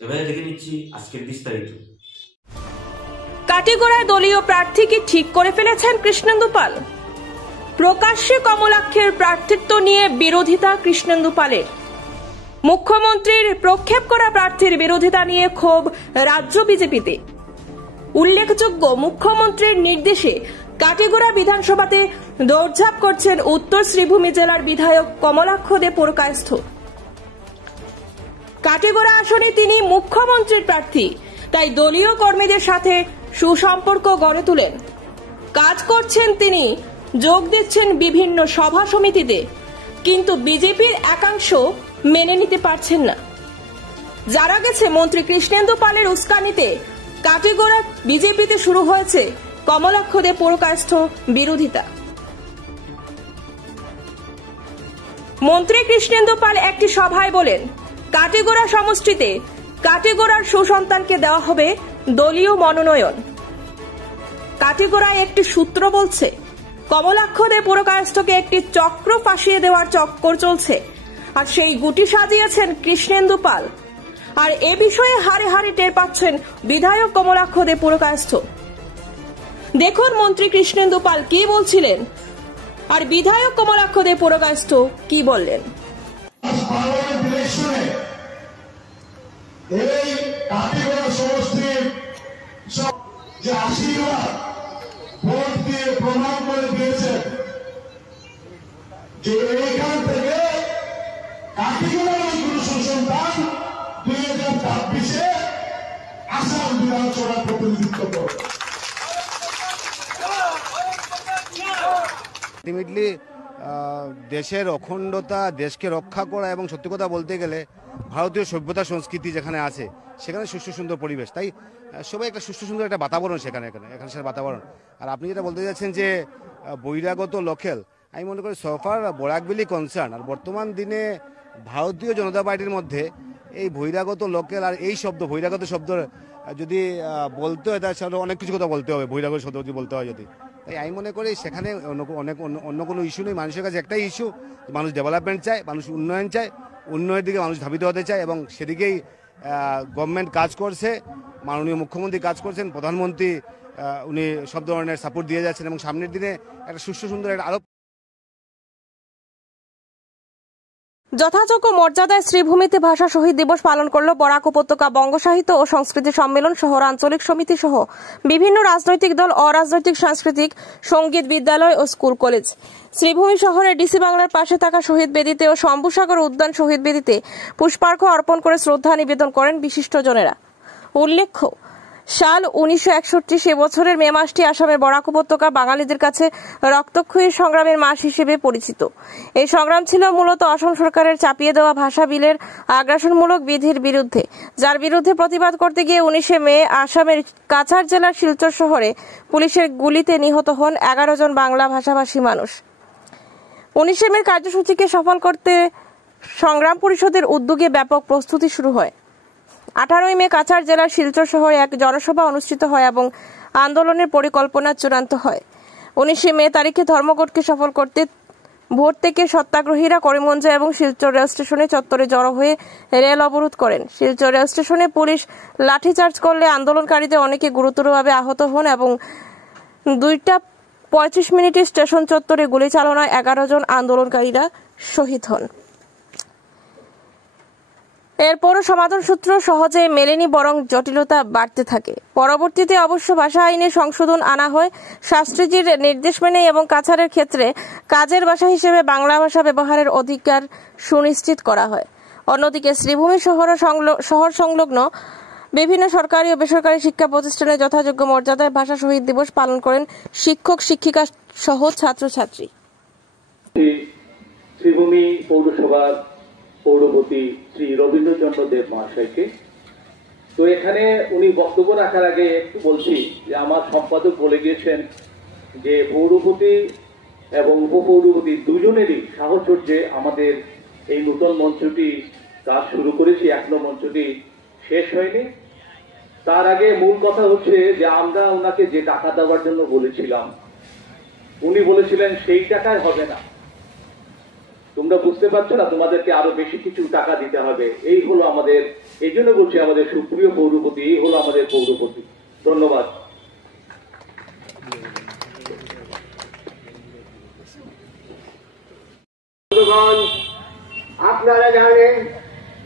এবারে দেখে নিচ্ছি আজকের বিস্তারিত। কাটিগড়ায় দলীয় প্রার্থীকে ঠিক করে ফেলেছেন কৃষ্ণেন্দু পাল। প্রকাশ্যে কমলাক্ষের প্রার্থিত্ব নিয়ে বিরোধিতা কৃষ্ণেন্দু পালের। মুখ্যমন্ত্রীর প্রক্ষেপ করা প্রার্থীর বিরোধিতা নিয়ে ক্ষোভ রাজ্য বিজেপিতে। উল্লেখযোগ্য, মুখ্যমন্ত্রীর নির্দেশে কাটিগড়া বিধানসভাতে দৌড়ঝাঁপ করছেন উত্তর শ্রীভূমি জেলার বিধায়ক কমলাক্ষ দে পুরকায়স্থ। কাটিগড়া আসনে তিনি মুখ্যমন্ত্রীর প্রার্থী, তাই দলীয় কর্মীদের সাথে সুসম্পর্ক গড়ে তোলেন। কাজ করছেন তিনি, যোগ দিচ্ছেন বিভিন্ন সভা সমিতিতে, কিন্তু বিজেপির একাংশ মেনে নিতে পারছেন না। জানা গেছে মন্ত্রী কৃষ্ণেন্দু পালের উস্কানিতে কাটিগড়া বিজেপিতে শুরু হয়েছে কমলাক্ষ দে পুরকায়স্থ বিরোধিতা। মন্ত্রী কৃষ্ণেন্দু পাল একটি সভায় বলেন, কাটিগড়া সমষ্টিতে কাটিগড়ার সুসন্তানকে দেওয়া হবে দলীয় মনোনয়ন। কাটিগড়ায় একটি সূত্র বলছে, কমলাক্ষ দে পুরকায়স্থকে একটি চক্র ফাঁসিয়ে দেওয়ার চক্কর চলছে, আর সেই গুটি সাজিয়েছেন কৃষ্ণেন্দু পাল। আর এ বিষয়ে হাড়ে হাড়ে টের পাচ্ছেন বিধায়ক কমলাক্ষ দে পুরকায়স্থ। দেখুন মন্ত্রী কৃষ্ণেন্দু পাল কি বলছিলেন, আর বিধায়ক কমলাক্ষ দে পুরকায়স্থ কি বললেন। এই কাটিগড়া সমষ্টির যে আশীর্বাদ ভোট দিয়ে প্রমাণ করে দিয়েছেন যে এইখান থেকে কাটিগড়ার ওই গুরু সুসন্তান 2026-এ আসাম বিধানসভার প্রতিনিধিত্ব করবে। আলটিমেটলি দেশের অখণ্ডতা, দেশকে রক্ষা করা এবং সত্যি কথা বলতে গেলে ভারতীয় সভ্যতা সংস্কৃতি যেখানে আছে সেখানে সুষ্ঠু সুন্দর পরিবেশ, তাই সবাই একটা সুষ্ঠু সুন্দর একটা বাতাবরণ সেখানে বাতাবরণ। আর আপনি যেটা বলতে যাচ্ছেন যে বহিরাগত লোকেল, আমি মনে করি সোফার বরাকবেলি কনসার্ন। আর বর্তমান দিনে ভারতীয় জনতা পার্টির মধ্যে এই বহিরাগত লোকেল আর এই শব্দ বহিরাগত শব্দ যদি বলতে হয় তাহলে অনেক কিছু কথা বলতে হবে, বহিরাগত শব্দ যদি বলতে হয় যদি। তাই আমি মনে করি সেখানে অন্য কোনো ইস্যু নেই। মানুষের কাছে একটাই ইস্যু, মানুষ ডেভেলপমেন্ট চায়, মানুষ উন্নয়ন চায়, উন্নয়নের দিকে মানুষ ধাবিত হতে চায়, এবং সেদিকেই গভর্নমেন্ট কাজ করছে। মাননীয় মুখ্যমন্ত্রী কাজ করছেন, প্রধানমন্ত্রী উনি সব ধরনের সাপোর্ট দিয়ে যাচ্ছেন, এবং সামনের দিনে একটা সুষ্ঠু সুন্দর একটা আরো যথাযোগ্য মর্যাদায় শ্রীভূমিতে ভাষা শহীদ দিবস পালন করল বরাক উপত্যকা বঙ্গ সাহিত্য ও সংস্কৃতি সম্মেলন শহর আঞ্চলিক সমিতি সহ বিভিন্ন রাজনৈতিক দল, অরাজনৈতিক, সাংস্কৃতিক, সঙ্গীত বিদ্যালয় ও স্কুল কলেজ। শ্রীভূমি শহরের ডিসি বাংলার পাশে থাকা শহীদ বেদিতে ও শম্ভুসাগর উদ্যান শহীদ বেদিতে পুষ্পার্ঘ্য অর্পণ করে শ্রদ্ধা নিবেদন করেন বিশিষ্টজনেরা। উল্লেখ্য, সাল 1961 সে বছরের মে মাসটি আসামের বরাক উপত্যকা বাঙালিদের কাছে রক্তক্ষয়ী সংগ্রামের মাস হিসেবে পরিচিত। এই সংগ্রাম ছিল মূলত অসম সরকারের চাপিয়ে দেওয়া ভাষা বিলের আগ্রাসনমূলক বিধির বিরুদ্ধে, যার বিরুদ্ধে প্রতিবাদ করতে গিয়ে 19 মে আসামের কাছাড় জেলার শিলচর শহরে পুলিশের গুলিতে নিহত হন 11 জন বাংলা ভাষাভাষী মানুষ। 19 মে কার্যসূচিকে সফল করতে সংগ্রাম পরিষদের উদ্যোগে ব্যাপক প্রস্তুতি শুরু হয়। 18 মে কাছাড় জেলার শিলচর শহরে এক জনসভা অনুষ্ঠিত হয় এবং আন্দোলনের পরিকল্পনা চূড়ান্ত হয়। 19 মে তারিখে ধর্মঘটকে সফল করতে ভোর থেকে সত্যাগ্রহীরা করিমগঞ্জ এবং শিলচর রেল স্টেশনে চত্বরে জড়ো হয়ে রেল অবরোধ করেন। শিলচর রেল স্টেশনে পুলিশ লাঠিচার্জ করলে আন্দোলনকারীদের অনেকে গুরুতরভাবে আহত হন এবং 2:25 স্টেশন চত্বরে গুলি চালনায় 11 জন আন্দোলনকারীরা শহীদ হন। এরপরও সমাধান সূত্র সহজে মেলেনি, বরং জটিলতা বাড়তে থাকে। পরবর্তীতে অবশ্য ভাষা আইনে সংশোধন আনা হয় শাস্ত্রীজির নির্দেশ মেনে, এবং কাছাড়ের ক্ষেত্রে কাজের ভাষা হিসেবে বাংলা ভাষা ব্যবহারের অধিকার সুনিশ্চিত করা হয়। অন্যদিকে শ্রীভূমি শহর সংলগ্ন বিভিন্ন সরকারি ও বেসরকারি শিক্ষা প্রতিষ্ঠানে যথাযোগ্য মর্যাদায় ভাষা শহীদ দিবস পালন করেন শিক্ষক, শিক্ষিকা সহ ছাত্রছাত্রী। শ্রীভূমি পৌরসভার পৌরপতি শ্রী রবীন্দ্রচন্দ্র দেব মহাশয়কে, তো এখানে উনি বক্তব্য রাখার আগে একটু বলছি যে আমার সম্পাদক বলে গিয়েছেন যে পৌরপতি এবং উপপৌরপতি দুজনেরই সাহচর্যে আমাদের এই নূতন মঞ্চটি কাজ শুরু করেছি, এখনো মঞ্চটি শেষ হয়নি। তার আগে মূল কথা হচ্ছে যে আমরা ওনাকে যে টাকা দেওয়ার জন্য বলেছিলাম, উনি বলেছিলেন সেই টাকায় হবে না, তোমরা বুঝতে পারছো না, তোমাদেরকে আরো বেশি কিছু টাকা দিতে হবে। এই হলো আমাদের, এই জন্য বলছি আমাদের সুপ্রিয় পৌরপতি, এই হলো আমাদের পৌরপতি। ধন্যবাদ। আপনারা জানেন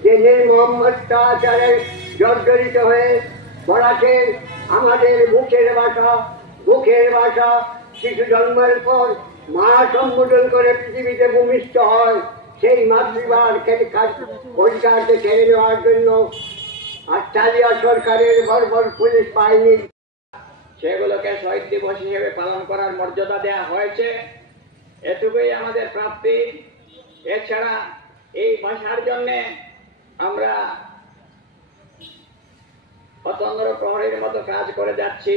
যে নির্মম অত্যাচারে জর্জরিত হয়ে বরাকের আমাদের বুকের ভাষা শিশু জন্মের পর মা সম্বোধন করে পৃথিবীতে ভূমিষ্ঠ হয়, সেই মাতৃভার অধিকারকে ছেড়ে নেওয়ার জন্য আচালিয়া সরকারের বর্বর পুলিশ বাহিনী সেগুলোকে শহীদ দিবস হিসেবে পালন করার মর্যাদা দেওয়া হয়েছে। এটুকুই আমাদের প্রাপ্তি। এছাড়া এই ভাষার জন্য আমরা পতঙ্গর প্রহরীর মতো কাজ করে যাচ্ছি।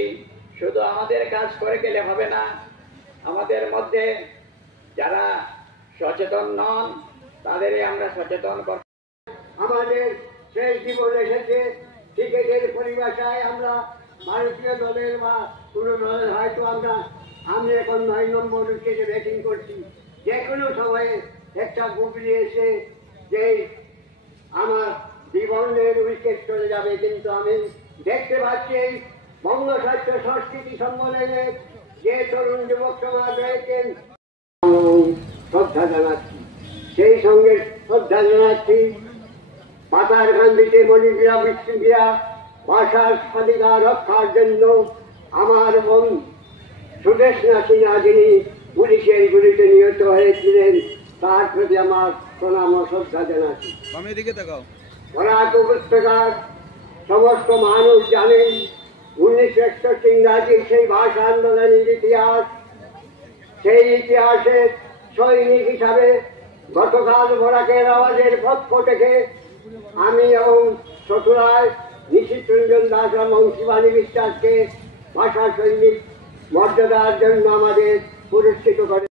শুধু আমাদের কাজ করে গেলে হবে না, আমাদের মধ্যে যারা সচেতন নন তাদেরই আমরা সচেতন করব। আমাদের শেষ জীবন এসেছে, ক্রিকেটের পরিভাষায় আমরা ভারতীয় দলের বা কোন দলের হয়তো আমি এখন 9 নম্বর উইকেটে ব্যাটিং করছি। যে কোনো সময়ে একটা গুগলি এসে যে আমার জীবনের উইকেট চলে যাবে, কিন্তু আমি দেখতে পাচ্ছি এই বঙ্গ সাহিত্য সংস্কৃতি সম্মেলনে যে তরুণ যুবক সমাজ রয়েছেন শ্রদ্ধা জানাচ্ছি। সেই সঙ্গে শ্রদ্ধা জানাচ্ছি পাতার গান্ধীতে মণিপুরা বিশ্ববিদ্যা ভাষার স্বাধিকার রক্ষার জন্য আমার বোন সুদেশনা সিনহা যিনি পুলিশের গুলিতে নিহত হয়েছিলেন, তার প্রতি আমার প্রণাম ও শ্রদ্ধা জানাচ্ছি। বরাক উপত্যকার সমস্ত মানুষ জানেন 1961 ইংরাজির সেই ভাষা আন্দোলনের ইতিহাস। সেই ইতিহাসের সৈনিক হিসাবে গতকাল বরাকের আওয়াজের পক্ষ থেকে আমি এবং চটুরায় নিশীথ রঞ্জন দাস এবং শিবানী বিশ্বাসকে ভাষা সৈনিক মর্যাদার জন্য আমাদের পুরস্কৃত করে।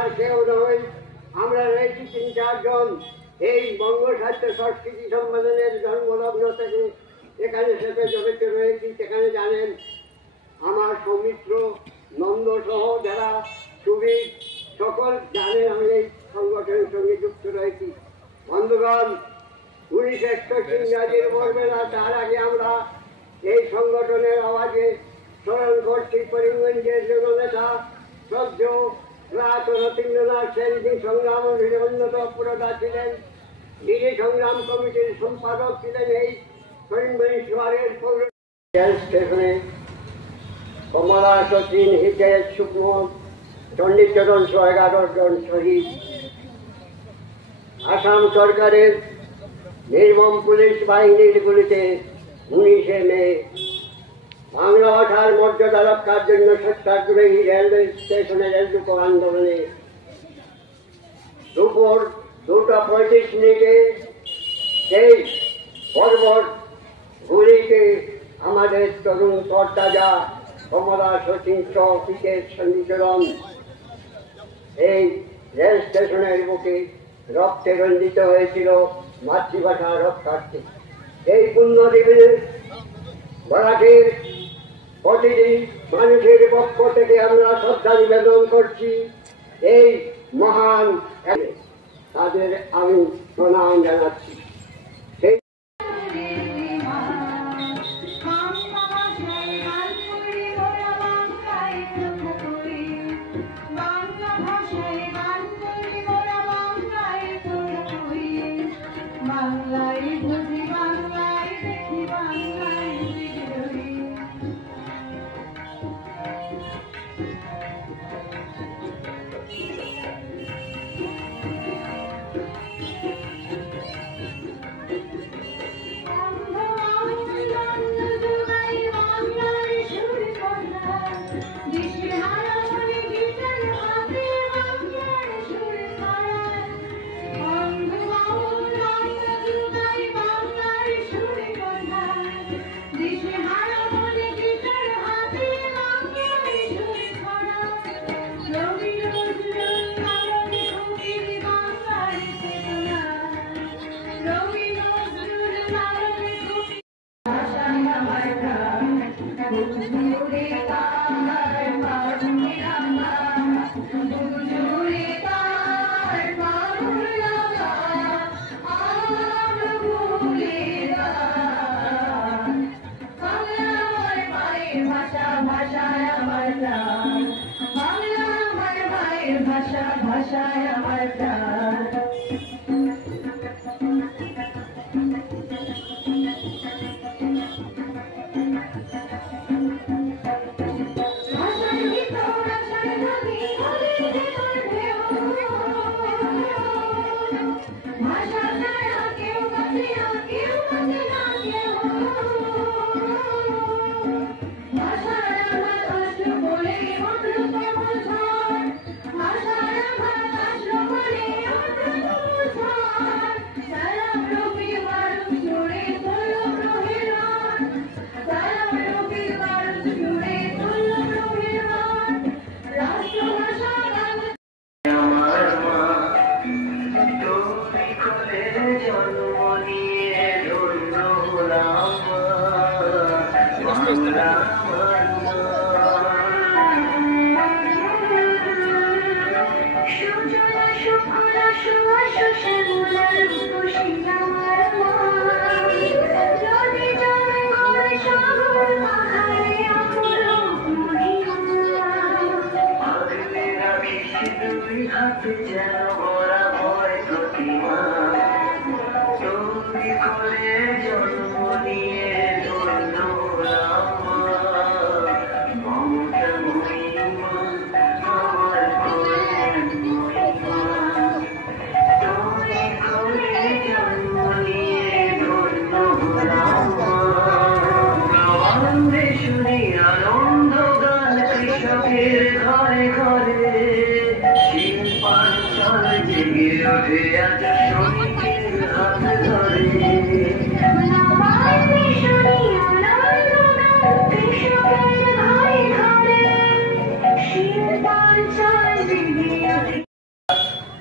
আর কেউ নয়, আমরা রয়েছি 3-4 জন এই বঙ্গ সাহিত্য সংস্কৃতি সম্মেলনের জন্মলগ্ন থেকে এখানে সাথে জড়িত রয়েছি। সেখানে জানেন আমার সৌমিত্র নন্দ সহ যারা সুবিদ সকল জানেন আমি এই সংগঠনের সঙ্গে যুক্ত রয়েছি। বন্ধুগণ, 1961 ইংরাজির বলবে না, তার আগে আমরা এই সংগঠনের আওয়াজে স্মরণ করছি করিমগঞ্জের জননেতা শ্রদ্ধেয় রাত রতীন্দ্রনাথ সেন, যিনি সংগ্রাম অন্যতম পুরোধা ছিলেন, যিনি সংগ্রাম কমিটির সম্পাদক ছিলেন। এই করিমগঞ্জ শহরের পৌর রেল স্টেশনে কমলা সচিন হিতেশ শুক্ল চণ্ডীচরণ 111 জন শহীদ। আসাম সরকারের নির্মম পুলিশ বাহিনীর গুলিতে 19শে মে বাংলা ভাষার মর্যাদা রক্ষার জন্য সত্যাগ্রহী রেলওয়ে স্টেশনে রেল রোকো আন্দোলনে দুপুর 2:35 সেই বর্বর গুলিতে আমাদের তরুণ তরতাজা কমলা সচিন চৌকিকের সন্ধিচরণ এই রেল স্টেশনের বুকে রক্তে রঞ্জিত হয়েছিল মাতৃভাষা রক্ষার্থে। এই পুণ্যদিনের বরাকের প্রতিটি মানুষের পক্ষ থেকে আমরা শ্রদ্ধা নিবেদন করছি। এই মহান তাদের আমি প্রণাম জানাচ্ছি।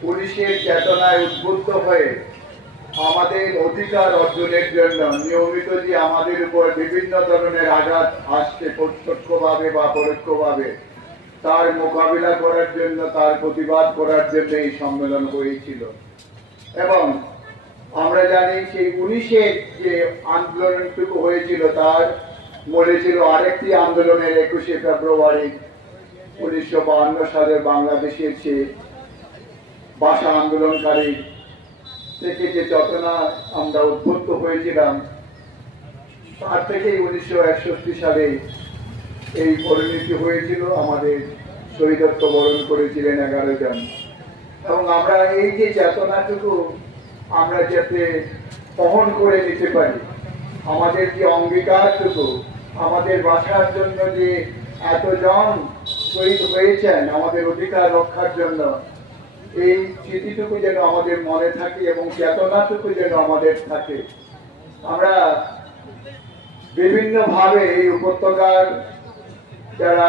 পুলিশের চেতনায় উদ্বুদ্ধ হয়ে আমাদের অধিকার অর্জনের জন্য নিয়মিত যে আমাদের উপর বিভিন্ন ধরনের আঘাত আসছে প্রত্যক্ষভাবে বা পরোক্ষভাবে, তার মোকাবিলা করার জন্য, তার প্রতিবাদ করার জন্য এই সম্মেলন হয়েছিল। এবং আমরা জানি সেই 19-এর যে আন্দোলনটুকু হয়েছিল তার মূলে ছিল আরেকটি আন্দোলনের 21শে ফেব্রুয়ারি 1952 সালে বাংলাদেশের যে ভাষা আন্দোলনকারী থেকে যে চেতনা আমরা উদ্বুদ্ধ হয়েছিলাম, তার থেকেই 1961 সালে এই পরিণতি হয়েছিল। আমাদের শহীদত্ব বরণ করেছিলেন 11 জন। এবং আমরা এই যে চেতনাটুকু আমরা যাতে বহন করে নিতে পারি, আমাদের যে অঙ্গীকারটুকু, আমাদের ভাষার জন্য যে এতজন শহীদ হয়েছেন আমাদের অধিকার রক্ষার জন্য, এই স্মৃতিটুকু যেন আমাদের মনে থাকে এবং চেতনাটুকু যেন আমাদের থাকে। আমরা বিভিন্নভাবে এই উপত্যকার যারা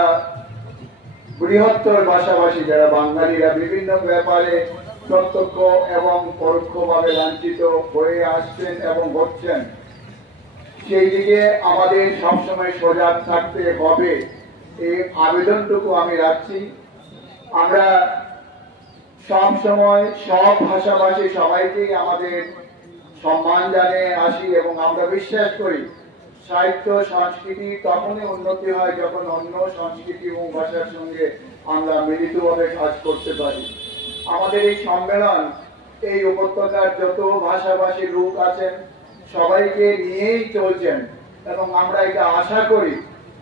বৃহত্তর ভাষাভাষী, যারা বাঙালিরা বিভিন্ন ব্যাপারে প্রত্যক্ষ এবং পরোক্ষভাবে লাঞ্ছিত হয়ে আসছেন এবং হচ্ছেন, সেই দিকে আমাদের সবসময় সজাগ থাকতে হবে, এই আবেদনটুকু আমি রাখছি। আমরা সব সময় সব ভাষাভাষী সবাইকেই আমাদের সম্মান জানিয়ে আসি এবং আমরা বিশ্বাস করি সাহিত্য সংস্কৃতি তখনই উন্নতি হয় যখন অন্য সংস্কৃতি এবং ভাষার সঙ্গে আমরা মিলিতভাবে কাজ করতে পারি। আমাদের এই সম্মেলন এই উপত্যকার যত ভাষাভাষী লোক আছেন সবাইকে নিয়েই চলছেন এবং আমরা এটা আশা করি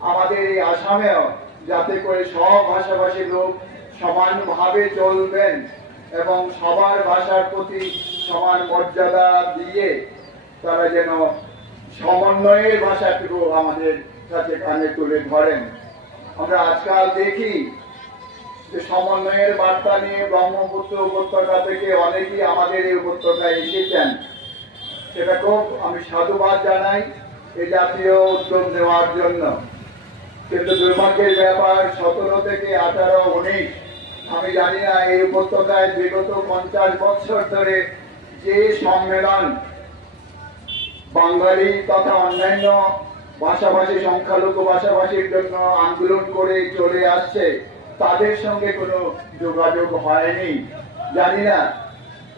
আমাদের এই আসামেও যাতে করে সব ভাষাভাষী লোক সমানভাবে চলবেন এবং সবার ভাষার প্রতি সমান মর্যাদা দিয়ে তারা যেন সমন্বয়ের ভাষাটুকু আমাদের কাছে কানে তুলে ধরেন। আমরা আজকাল দেখি যে সমন্বয়ের বার্তা নিয়ে ব্রহ্মপুত্র উপত্যকা থেকে অনেকেই আমাদের এই উপত্যকায় এসেছেন, সেটা খুব আমি সাধুবাদ জানাই এই জাতীয় উদ্যোগ নেওয়ার জন্য। কিন্তু দুর্ভাগ্যের ব্যাপার 17 থেকে 18, 19 আমি জানি না এই উপত্যকায় বিগত 50 বছর ধরে যে সম্মেলন বাঙালি তথা অন্যান্য ভাষাভাষী সংখ্যালঘু ভাষাভাষীর জন্য আন্দোলন করে চলে আসছে, তাদের সঙ্গে কোনো যোগাযোগ হয়নি। জানি না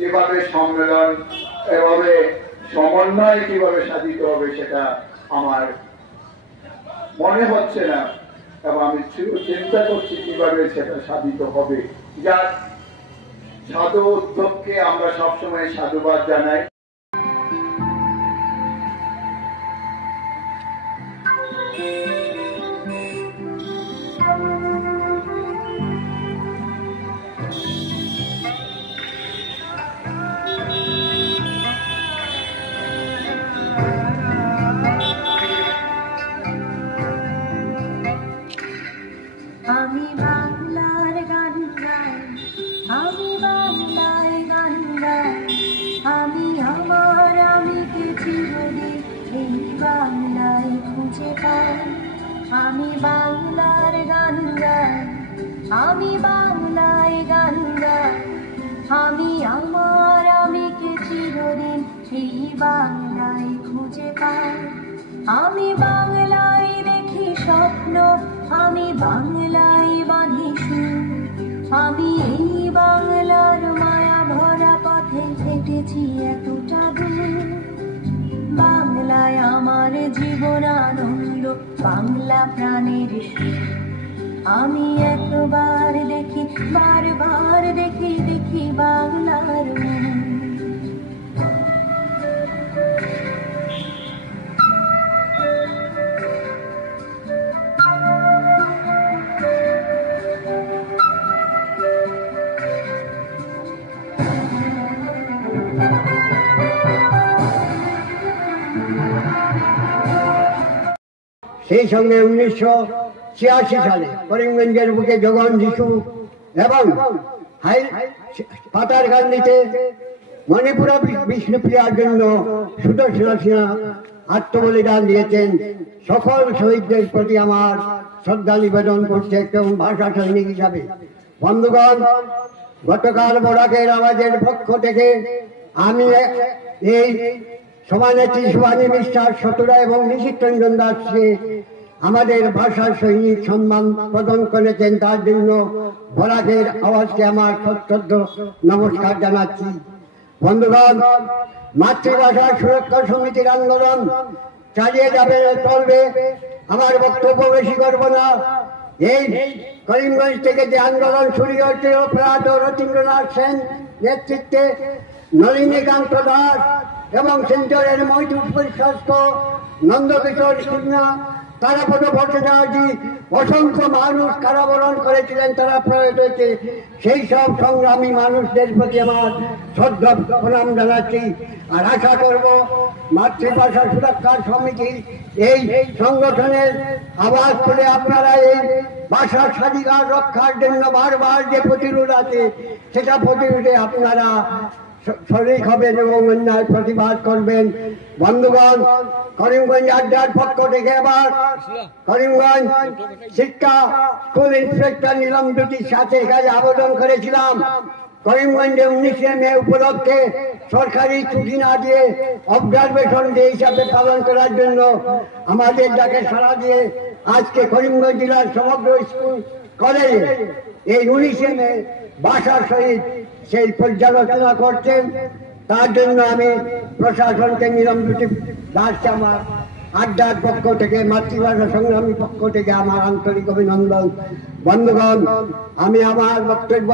এভাবে সম্মেলন, এভাবে সমন্বয় কিভাবে সাধিত হবে সেটা আমার মনে হচ্ছে না এবং আমি চিন্তা করছি কিভাবে সেটা সাধিত হবে। যার সাধু উদ্যোগকে আমরা সবসময় সাধুবাদ জানাই। খুঁজে পাই। আমি বাংলার গান গাই, আমি বাংলায় গান গাই, আমি আমার আমিকে চিরদিন এই বাংলায় খুঁজে পাই। আমি বাংলায় দেখি স্বপ্ন, আমি বাংলায় বাঁধি সুর, আমি এই বাংলার মায়া ভরা পথে হেঁটেছি এতটা দূর। বাংলায় আমার জীবন আনন্দ, বাংলা প্রাণের সুর। আমি একবার দেখি, বারবার দেখি, দেখি বাংলার মন। সেই সঙ্গে 1986 সালে করিমগঞ্জের বুকে জগন যিশু এবং পাতারকান্দিতে মণিপুরা বিষ্ণুপ্রিয়ার জন্য সুদর্শনা সিনহা আত্মবলিদান দিয়েছেন। সকল শহীদদের প্রতি আমার শ্রদ্ধা নিবেদন করছে একজন ভাষা সৈনিক হিসাবে। বন্ধুগণ, গতকাল বরাকের আওয়াজের পক্ষ থেকে আমি এই সভানেত্রী শুভানী বিশ্বাস সতুরা এবং নিশীথ রঞ্জন দাসকে আমাদের ভাষা সৈনিক সম্মান প্রদান করেছেন, তার জন্য বরাকের আওয়াজকে আমার সশ্রদ্ধ নমস্কার জানাচ্ছি। বন্ধুগণ, মাতৃভাষা সুরক্ষা সমিতির আন্দোলন চালিয়ে যাবে, চলবে। আমার বক্তব্য বেশি করব না। এই করিমগঞ্জ থেকে যে আন্দোলন শুরু হয়েছিল প্রয়াত রতীন্দ্রনাথ সেন নেতৃত্বে, নলিনীকান্ত দাস এবং সেন্টারের মৈত্র পরিশাস্ত নন্দকিশোর সিনহা, তারাপদ ভট্টাচার্য, অসংখ্য মানুষ কারাবরণ করেছিলেন, তারা প্রয়াত হয়েছে। সেই সব সংগ্রামী মানুষদের প্রতি আমার শ্রদ্ধা প্রণাম জানাচ্ছি। আর আশা করব মাতৃভাষা সুরক্ষা সমিতি এই সংগঠনের আওয়াজ করে আপনারা এই ভাষার স্বাধিকার রক্ষার জন্য বারবার যে প্রতিরোধ আছে, সেটা প্রতিরোধে আপনারা শরিক হবেন এবং অন্যায় প্রতিবাদ করবেন। বন্ধুগণ, করিমগঞ্জ আড্ডার পক্ষ থেকে আবার করিমগঞ্জ শিক্ষা স্কুল ইন্সপেক্টর নীলম জ্যোতির সাথে এখানে আবেদন করেছিলাম। করিমগঞ্জে 19শে মে উপলক্ষে সরকারি ছুটি না দিয়ে অবজারভেশন ডে হিসাবে পালন করার জন্য আমাদের ডাকে সাড়া দিয়ে আজকে করিমগঞ্জ জেলার সমগ্র স্কুল কলেজে এই 19শে মে ভাষার সহিত সেই পর্যালোচনা করছেন। তার জন্য আমি প্রশাসনকে নীলম জ্যোতি দাসকে আমার আড্ডার পক্ষ থেকে, মাতৃভাষা সংগ্রামী পক্ষ থেকে আমার আন্তরিক অভিনন্দন। বন্ধুগণ, আমি আমার বক্তব্য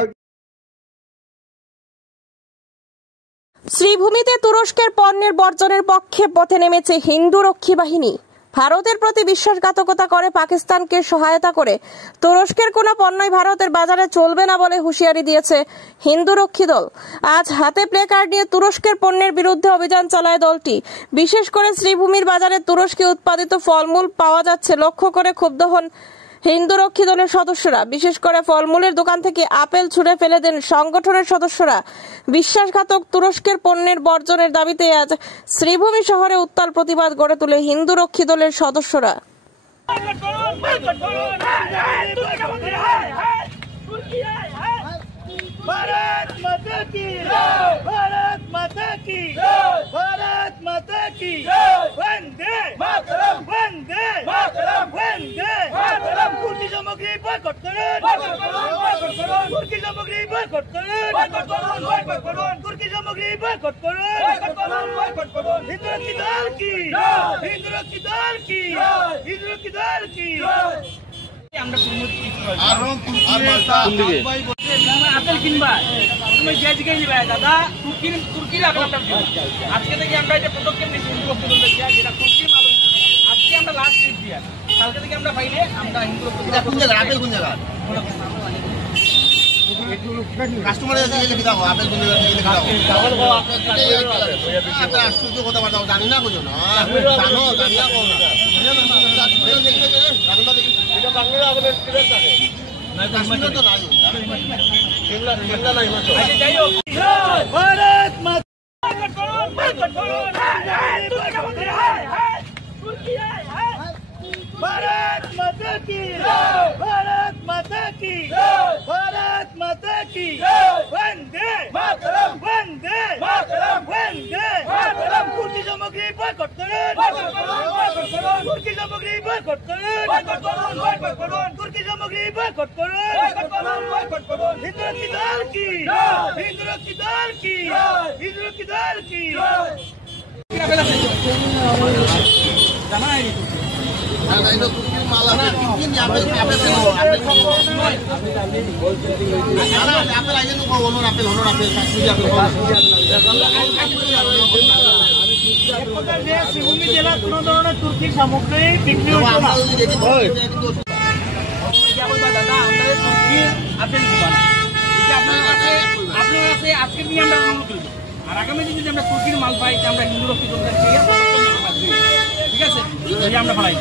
শ্রীভূমিতে তুরস্কের পণ্যের বর্জনের পক্ষে পথে নেমেছে হিন্দু রক্ষী বাহিনী। ভারতের প্রতি বিশ্বাসঘাতকতা করে পাকিস্তানকে সহায়তা করে তুরস্কের কোনো পণ্যই ভারতের বাজারে চলবে না বলে হুঁশিয়ারি দিয়েছে হিন্দু রক্ষী দল। আজ হাতে প্লেকার্ড নিয়ে তুরস্কের পণ্যের বিরুদ্ধে অভিযান চালায় দলটি। বিশেষ করে শ্রীভূমির বাজারে তুরস্কে উৎপাদিত ফলমূল পাওয়া যাচ্ছে লক্ষ্য করে ক্ষুব্ধ হন হিন্দু রক্ষী দলের সদস্যরা। বিশেষ করে ফলমূলের দোকান থেকে আপেল ছুঁড়ে ফেলে দেন সংগঠনের সদস্যরা। বিশ্বাসঘাতক তুরস্কের পণ্যের বর্জনের দাবিতে আজ শ্রীভূমি শহরে উত্তাল প্রতিবাদ গড়ে তোলে হিন্দু রক্ষী দলের সদস্যরা। भारत माता की जय, भारत माता की जय, भारत माता की जय, वंदे मातरम, वंदे मातरम, वंदे मातरम। तुर्की सामग्री बॉयकट करें, बॉयकट करें, तुर्की सामग्री बॉयकट करें, बॉयकट करें, तुर्की सामग्री बॉयकट करें, बॉयकट करें। हिंदू की दल की जय, हिंदू की दल की जय, हिंदू की दल की जय। আপেল কিনবা তুমি যে দিকে নিবা দাদা, তুর্কির আপেল আজকে থেকে আমরা এটা পদক্ষেপ নিচ্ছি হিন্দু রক্ষী দল থেকে, যেটা তুর্কির মাল আজকে আমরা লাস্ট ট্রিপ দিয়া, কালকে থেকে আমরা পাইলে আমরা হিন্দু রক্ষী দল। কোন জায়গা আপেল, কোন জায়গা কাস্টমার আছে লিখে দাও আপেল কোন জায়গা লিখে দাও। আপনারা আশ্চর্য কথা বার্তা জানি না কইও না, জানো জানি না কোন না এটা বাংলা আপেলের কিরে থাকে না, কাশ্মীরে তো নাই, কেরলা কেরলা নাই মাত্র। আচ্ছা যাই হোক, ভারত মাতা বয়কট করুন, বয়কট করুন, তুর্কি হায় হায়, তুর্কি হায় হায়, भारत माता की भारत माता की भारत माता की वंदे मातरम वंदे मातरम वंदे मातरम तुर्की सामग्री বয়কট করুন তুর্কি সামগ্রী বয়কট করুন তুর্কি সামগ্রী বয়কট করুন হিন্দু রক্ষী দল কি হিন্দু রক্ষী দল কি হিন্দু রক্ষী দল কি শ্রীভূমি জেলা কোন ধরনের তুর্কি সামগ্রী বিক্রি হতো না। দাদা আমাদের তুর্কির আপেল দিবা না, আপনার কাছে আজকে নিয়ে আমরা অনুরোধ করব, আর আগামী দিনে যদি আমরা তুর্কির মাল পাই আমরা হিন্দু রক্ষী দলের ঠিক আছে এই আমরা ফলাই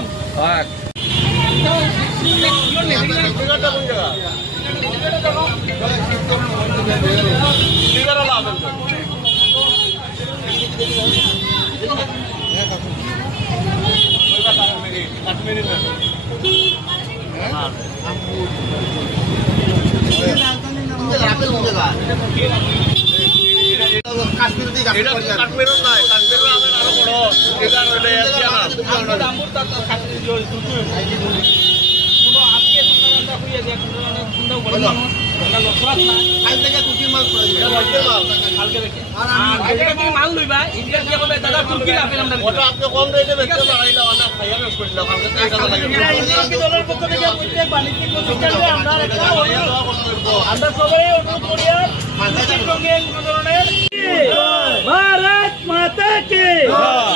কাশ্মীরের নাই, কাশ্মীরের আমের আরো বড়, এটা হলে দাম্বুর তার কাশ্মীর আজকে তোমরা হইয়া যায় তোমরা বড় মানুষ তোমরা লক্ষ্য না কাল থেকে তুর্কির মাল পড়ে যাবে, এটা মাল কালকে দেখে আর এটা কি মাল লইবা ইন্ডিয়া কি হবে দাদা তুর্কির আপেল আমরা ওটা আপনি কম রেটে বেচতে পারাইলা না খাইয়া বেচ করিলা কালকে তো এটা লাগে এরা ইন্ডিয়ান দলের পক্ষ থেকে প্রত্যেক বাণিজ্যিক প্রতিষ্ঠানে আমরা একটা আমরা সবাই অনুরোধ করি সাংবাদিক সঙ্গে কোন ধরনের भारत माता की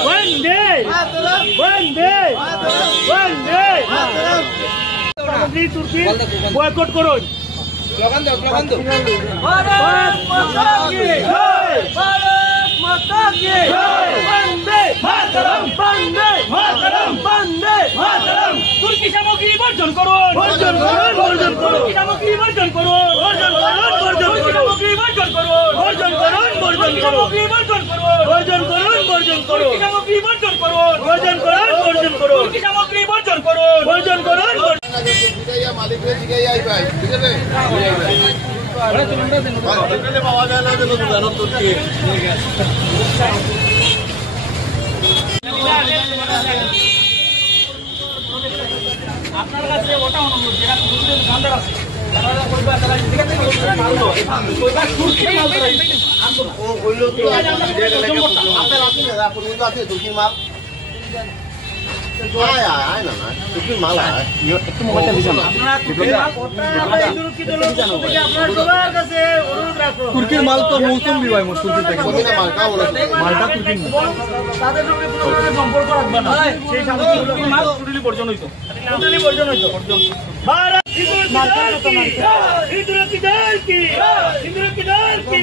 वंदे वंदे वंदे सामग्री तुर्की বয়কট করুন স্লোগান দাও भारत माता की भारत माता की वंदे मातरम वंदे मातरम वंदे मातरम তুর্কি সামগ্রী বর্জন করুন বর্জন করুন বর্জন করুন তুর্কি সামগ্রী বর্জন করুন বর্জন করুন বর্জন করুন সামগ্রী বর্জন করুন বর্জন করুন বর্জন করুন বর্জন করুন বর্জন করুন সামগ্রী বর্জন করুন বর্জন করুন বর্জন করুন সামগ্রী বর্জন করুন বর্জন করুন জিগাইয়া মালিকরে জিগাইয়া ভাই ঠিক আছে আরে তোমরা দেন হোটেলে পাওয়া যায় না যে জানো তুর্কি আপনার কাছে ওটা অনুরোধ যেটা তুর্কির দোকানদার আছে তারা কইবা তারা ঠিক আছে মাললো কইবা তুর্কি মাল আনতো না ও কইলো তো আপেল আছে না আপনি তো আছে তুর্কির মাল আয় না তুর্কির মাল আয় একটু মোবাইলটা দিছেন আপনারা তুর্কির মাল তুর্কি দলের পক্ষ থেকে আপনারা সবার কাছে অনুরোধ রাখো তুর্কির মাল তো মৌসুমি ভাই তুর্কি থেকে মালটা তুর্কির তাদের সঙ্গে কোনো ধরনের সম্পর্ক রাখবে না সেই সামগ্রী মাল টোটালি বর্জন হইতো भारत हिंदू की दल की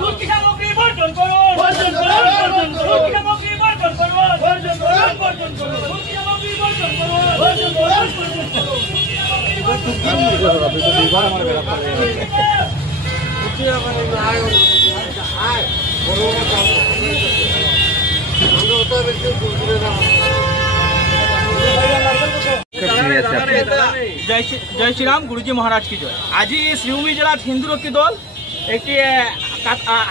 তুর্কি সামগ্রী বর্জন করুন বর্জন করুন বর্জন করুন তুর্কি সামগ্রী বর্জন করুন বর্জন করুন বর্জন করুন তুর্কি সামগ্রী বর্জন করুন বর্জন করুন জয় শ্রীরাম গুরুজি মহারাজ কি জয়। আজি শ্রীভূমি জেলাত হিন্দু রক্ষী দল একটি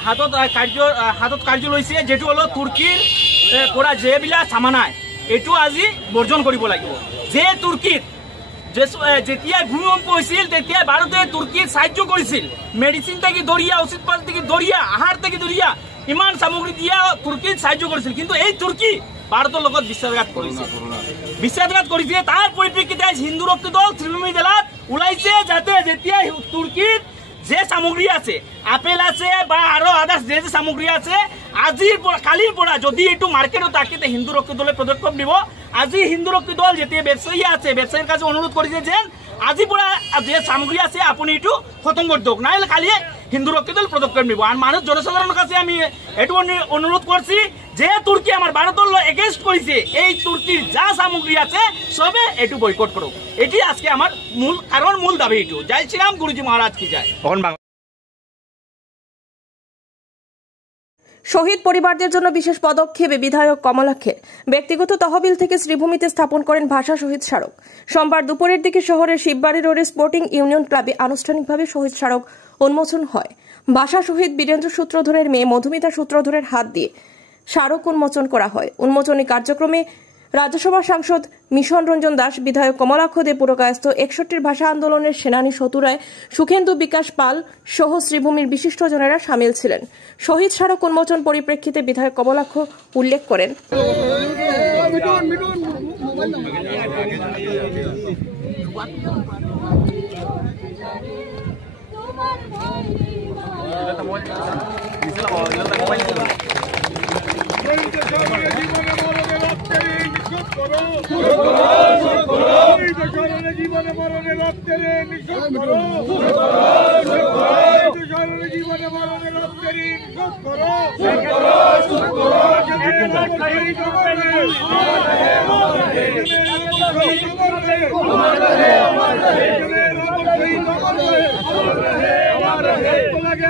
হাতত কার্য লৈছে যেটো হলো তুর্কির পৰা যেবিলাক সামানায় এইটো আজি বৰ্জন কৰিব লাগিব। যে তুৰ্কীত যেতিয়াই ভূমিকম্প হৈছিল তেতিয়াই ভাৰতে তুৰ্কীক সাহায্য কৰিছিল, মেডিচিন থেকে দৰিয়া ওষুধ পাতি থেকে দৰিয়া আহাৰ থেকে দৰিয়া ইমান সামগ্ৰী দিয়া তুৰ্কীক সাহায্য কৰিছিল, কিন্তু এই তুৰ্কী ভাৰতৰ লগত বিশ্বাসঘাত কৰিছে। তাৰ পৰিপ্ৰেক্ষিতে হিন্দু ৰক্ষী দল শ্রীভূমি জেলাত ওলাইছে যাতে যেতিয়া তুৰ্কীত যে সামগ্রী আছে আপেল আছে বা আরো আদার্স যে যে সামগ্রী আছে আজির কালির পড়া যদি একটু মার্কেটও থাকে হিন্দু রক্ষী দলের পদক্ষেপ নিব। আজি হিন্দু রক্ষী দল যেতে ব্যবসায়ী আছে ব্যবসায়ীর কাছে অনুরোধ করেছে যে আজি পড়া যে সামগ্রী আছে আপনি একটু খতম করে দিক, না হলে কালি হিন্দু রক্ষী দল পদক্ষেপ নিব। আর মানুষ জনসাধারণের কাছে আমি একটু অনুরোধ করছি যে তুর্কি আমার ভারতের এগেইনস্ট করেছে এই তুর্কির যা সামগ্রী আছে সবে একটু বয়কট করুক, এটি আজকে আমার মূল দাবি একটু। জয় শ্রীরাম গুরুজি মহারাজ কি যায়। শহীদ পরিবারদের জন্য বিশেষ পদক্ষেপে বিধায়ক কমলাক্ষের ব্যক্তিগত তহবিল থেকে শ্রীভূমিতে স্থাপন করেন ভাষা শহীদ স্মারক। সোমবার দুপুরের দিকে শহরের শিববাড়ি রোডে স্পোর্টিং ইউনিয়ন ক্লাবে আনুষ্ঠানিকভাবে শহীদ স্মারক উন্মোচন হয়। ভাষা শহীদ বীরেন্দ্র সূত্রধরের মেয়ে মধুমিতা সূত্রধরের হাত দিয়ে স্মারক উন্মোচন করা হয়। উন্মোচনী কার্যক্রমে রাজ্যসভা সাংসদ মিশন রঞ্জন দাস, বিধায়ক কমলাক্ষ দে, পুরকায়স্থ 61 ভাষা আন্দোলনের সেনানী সতুরায়, সুখেন্দু বিকাশ পাল সহ শ্রীভূমির বিশিষ্টজনেরা সামিল ছিলেন। শহীদ স্মারক উন্মোচন পরিপ্রেক্ষিতে বিধায়ক কমলাক্ষ উল্লেখ করেন, জীবনে মরণে রক্তের নিশোধ করো, জীবনে মরণে রক্তের নিশোধ করো,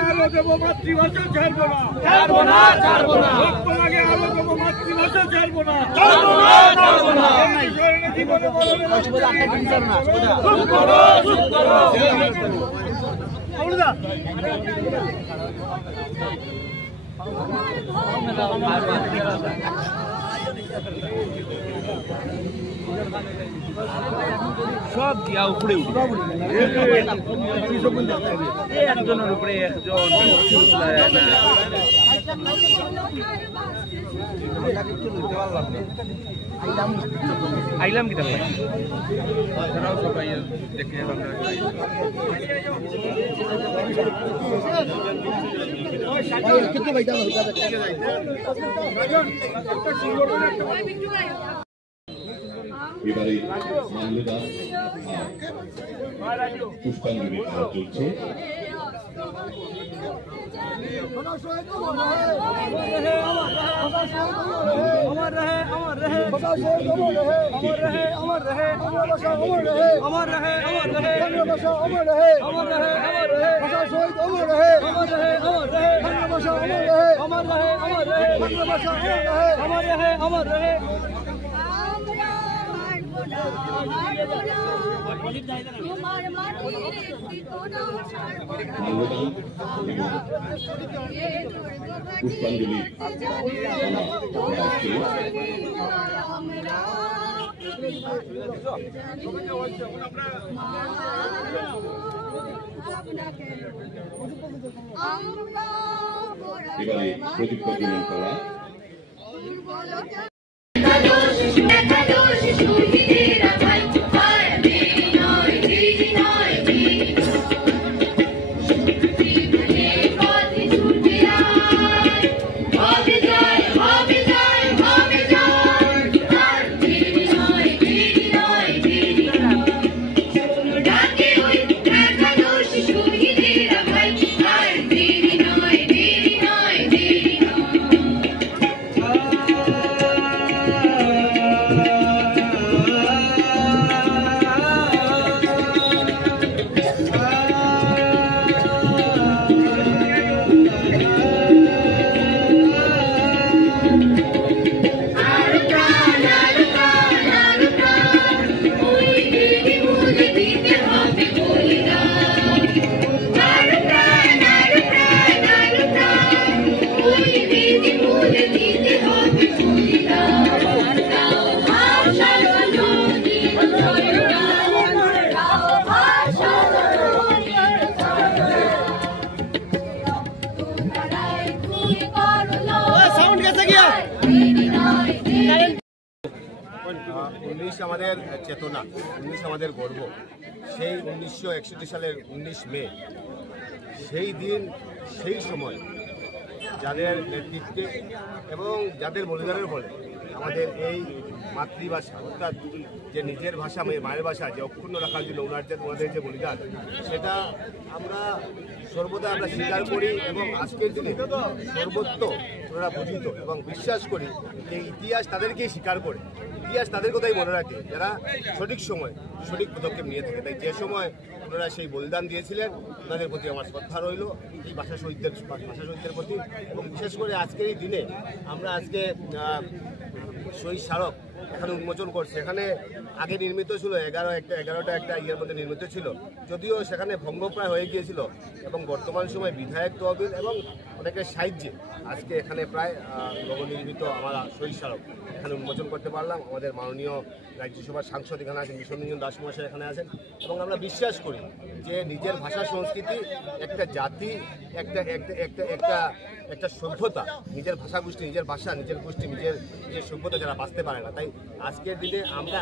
আলো দেবো মাতৃভাষা ছাড়বো না, ছাড়বো না, ছাড়বো না, রক্ত লাগে আলো দেবো মাতৃভাষা ছাড়বো না, ছাড়বো না, ছাড়বো না, জীবনে মরণে সব দিয়া উপরে একজনের উপরে একজন আইলাম কি তাহলে সবাই দেখে এবারে মাল্যদা পুষ্পাঞ্জলি দেওয়া চলছে। পুষ্পাঞ্জলি এবারে প্রদীপ প্রজ্বলন করা আমাদের চেতনা, 19 আমাদের গর্ব। সেই 1961 সালের 19 মে, সেই দিন, সেই সময় যাদের নেতৃত্বে এবং যাদের বলিদানের ফলে আমাদের এই মাতৃভাষা অর্থাৎ যে নিজের ভাষা, মায়ের ভাষা যে অক্ষুণ্ণ রাখার জন্য ওনাদের যে বলিদান, সেটা আমরা সর্বদা আমরা স্বীকার করি এবং আজকের দিনে সর্বত্র ওনারা বুঝিত এবং বিশ্বাস করি যে ইতিহাস তাদেরকেই স্বীকার করে। ইতিহাস তাদের কথাই মনে রাখে যারা সঠিক সময় সঠিক পদক্ষেপ নিয়ে থাকে। তাই যে সময় ওনারা সেই বলিদান দিয়েছিলেন ওনাদের প্রতি আমার শ্রদ্ধা রইল এই ভাষা শহীদদের প্রতি। এবং বিশেষ করে আজকের এই দিনে আমরা আজকে শহীদ স্মারক এখানে উন্মোচন করছে। এখানে আগে নির্মিত ছিল 11টা একটা ইয়ের মধ্যে নির্মিত ছিল, যদিও সেখানে ভঙ্গপ্রায় হয়ে গিয়েছিল এবং বর্তমান সময় বিধায়ক তহবিল এবং অনেকের সাহায্যে আজকে এখানে প্রায় নবনির্মিত আমরা শহীদ স্মারক এখানে উন্মোচন করতে পারলাম। আমাদের মাননীয় রাজ্যসভার সাংসদ এখানে আছেন, মিশন রঞ্জন দাস মহাশয় এখানে আছেন। এবং আমরা বিশ্বাস করি যে নিজের ভাষা সংস্কৃতি একটা জাতি একটা সভ্যতা, নিজের ভাষা গোষ্ঠী নিজের ভাষা নিজের গোষ্ঠী নিজের সভ্যতা যারা বাঁচতে পারে না। তাই আজকের দিনে আমরা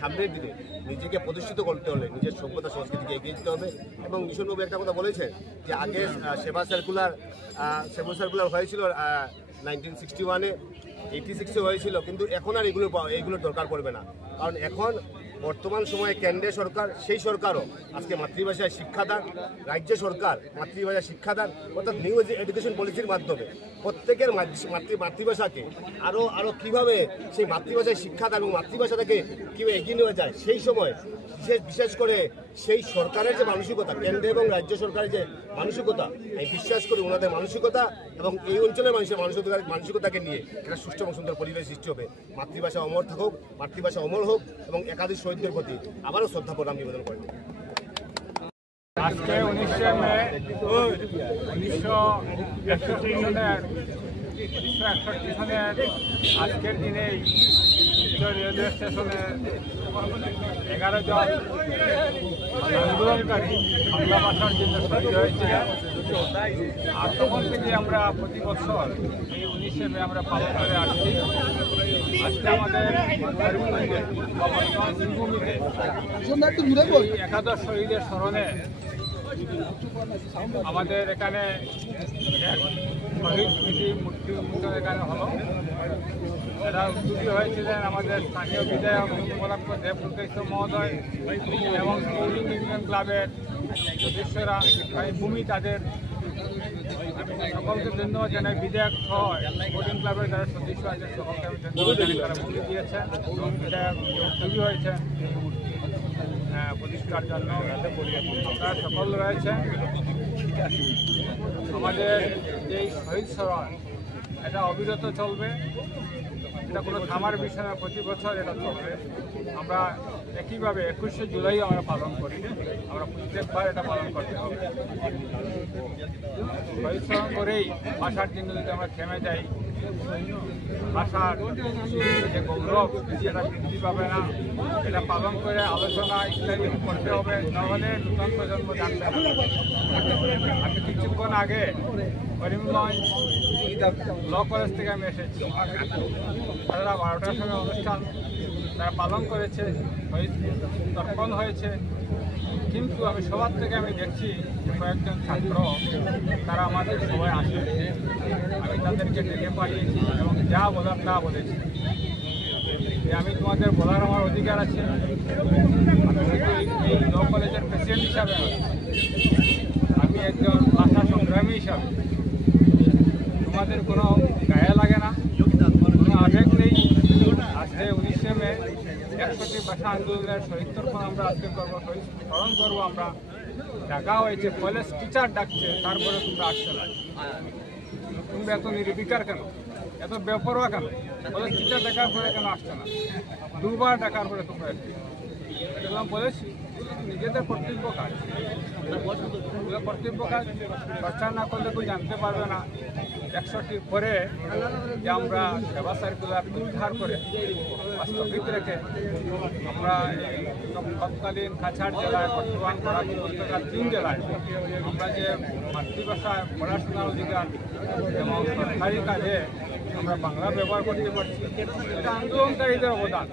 সামনের দিনে নিজেকে প্রতিষ্ঠিত করতে হলে নিজের সভ্যতা সংস্কৃতিকে এগিয়ে দিতে হবে। এবং মিশনবাবু একটা কথা বলেছেন যে আগে সেবা সার্কুলার হয়েছিল 1961-এ, 86-এ হয়েছিল, কিন্তু এখন আর এইগুলোর দরকার পড়বে না। কারণ এখন বর্তমান সময়ে কেন্দ্রীয় সরকার, সেই সরকারও আজকে মাতৃভাষায় শিক্ষাদান, রাজ্য সরকার মাতৃভাষায় শিক্ষাদান অর্থাৎ নিউ এডুকেশন পলিসির মাধ্যমে প্রত্যেকের মাতৃভাষাকে আরও কীভাবে সেই মাতৃভাষায় শিক্ষাদান এবং মাতৃভাষাটাকে কীভাবে এগিয়ে নেওয়া যায়, সেই সময় বিশেষ করে সেই সরকারের যে মানসিকতা, কেন্দ্র এবং রাজ্য সরকারের যে মানসিকতা, আমি বিশ্বাস করি ওনাদের মানসিকতা এবং এই অঞ্চলের মানুষের মানসিকতাকে নিয়ে একটা সুষ্ঠু এবং সুন্দর পরিবেশ সৃষ্টি হবে। মাতৃভাষা অমর থাকুক, মাতৃভাষা অমর হোক এবং একাধিক শহীদদের প্রতি আবারও শ্রদ্ধা প্রণাম নিবেদন করেন। আজকে 19শে মে 1961 সনের আজকের দিনেই রেলওয়ে স্টেশনে 11 জন আন্দোলনকারী বাংলা ভাষার জন্য শহীদ হয়েছিলেন। আর তখন থেকে আমরা প্রতি বছর এই 19শে মে আমরা পালন করে আসছি। আজকে আমাদের সিংভূমিতে একাদশ শহীদের স্মরণে আমাদের এখানে শহীদ স্মৃতি মূর্তি উন্মোচন এখানে হলো। এরা উদ্যোগী হয়েছিলেন আমাদের স্থানীয় বিধায়ক দেবপুর মহোদয় এবং স্পোর্টিং ইউনিয়ন ক্লাবের সদস্যরা, ভূমি তাদের সকলকে ধন্যবাদ জানাই। বিধায়ক সহ স্পোর্টিং ক্লাবের যারা সদস্য আছে সকলকে আমি ধন্যবাদ জানাই, তারা ভূমি দিয়েছেন এবং বিধায়ক উদ্যোগী হয়েছেন প্রতিষ্ঠার জন্য। আপনারা সকল রয়েছেন। আমাদের যে শহীদ স্মরণ এটা অবিরত চলবে, এটা কোনো থামার বিষয় না, প্রতি বছর এটা চলবে। আমরা একইভাবে 21শে জুলাই আমরা পালন করি, আমরা প্রত্যেকবার এটা পালন করতে হবে। শহীদ স্মরণ করেই ভাষার জন্য যদি আমরা থেমে যাই, ভাষার যে গৌরব সেটা বৃদ্ধি পাবে না। এটা পালন করে আলোচনা ইত্যাদি করতে হবে, নাহলে নতুন প্রজন্ম জানবে না। আমি কিছুক্ষণ আগে করিমগঞ্জ ল কলেজ থেকে আমি এসেছি। তারা 12টার সময় অনুষ্ঠান তারা পালন করেছে, তর্পণ হয়েছে, কিন্তু আমি সবার থেকে আমি দেখছি কয়েকজন ছাত্র তারা আমাদের সবাই আসে। আমি তাদেরকে ডেকে পাঠিয়েছি এবং যা বলার তা বলেছি যে আমি তোমাদের বলার আমার অধিকার আছে। আমি শুধু এই ল কলেজের প্রেসিডেন্ট হিসাবে আমি একজন ভাষা সংগ্রামী হিসাবে, তোমাদের কোনো গায়ে লাগে না, কোনো আবেগ নেই। আজকে 19শে মে 61টি ভাষা আন্দোলনের শহীদ তর্পণ আমরা আজকে করবো, শহীদ স্মরণ করবো। আমরা ডাকা হয়েছে, কলেজ টিচার ডাকছে, তারপরে তোমরা আসছে না। তোমরা এত নির্বিকার কেন, এত বেপরোয়া কেন? কলেজ টিচার ডাকার পরে কেন আসছে না? দুবার ডাকার পরে তোমরা এগুলো বলেছি নিজেদের কর্তব্য কাজ, চর্চা না করলে কেউ জানতে পারবে না। 61টির পরে যে আমরা সেবা সার্কুলার উদ্ধার করে স্থগিত রেখে আমরা তৎকালীন কাছাড় জেলায়, বর্তমান করাচি উপত্যকার 3 জেলায় আমরা যে মাতৃভাষায় পড়াশোনার অধিকার এবং সরকারি কাজে আমরা বাংলা ব্যবহার করতে পারছি, এটা আন্দোলনকারীদের অবদান।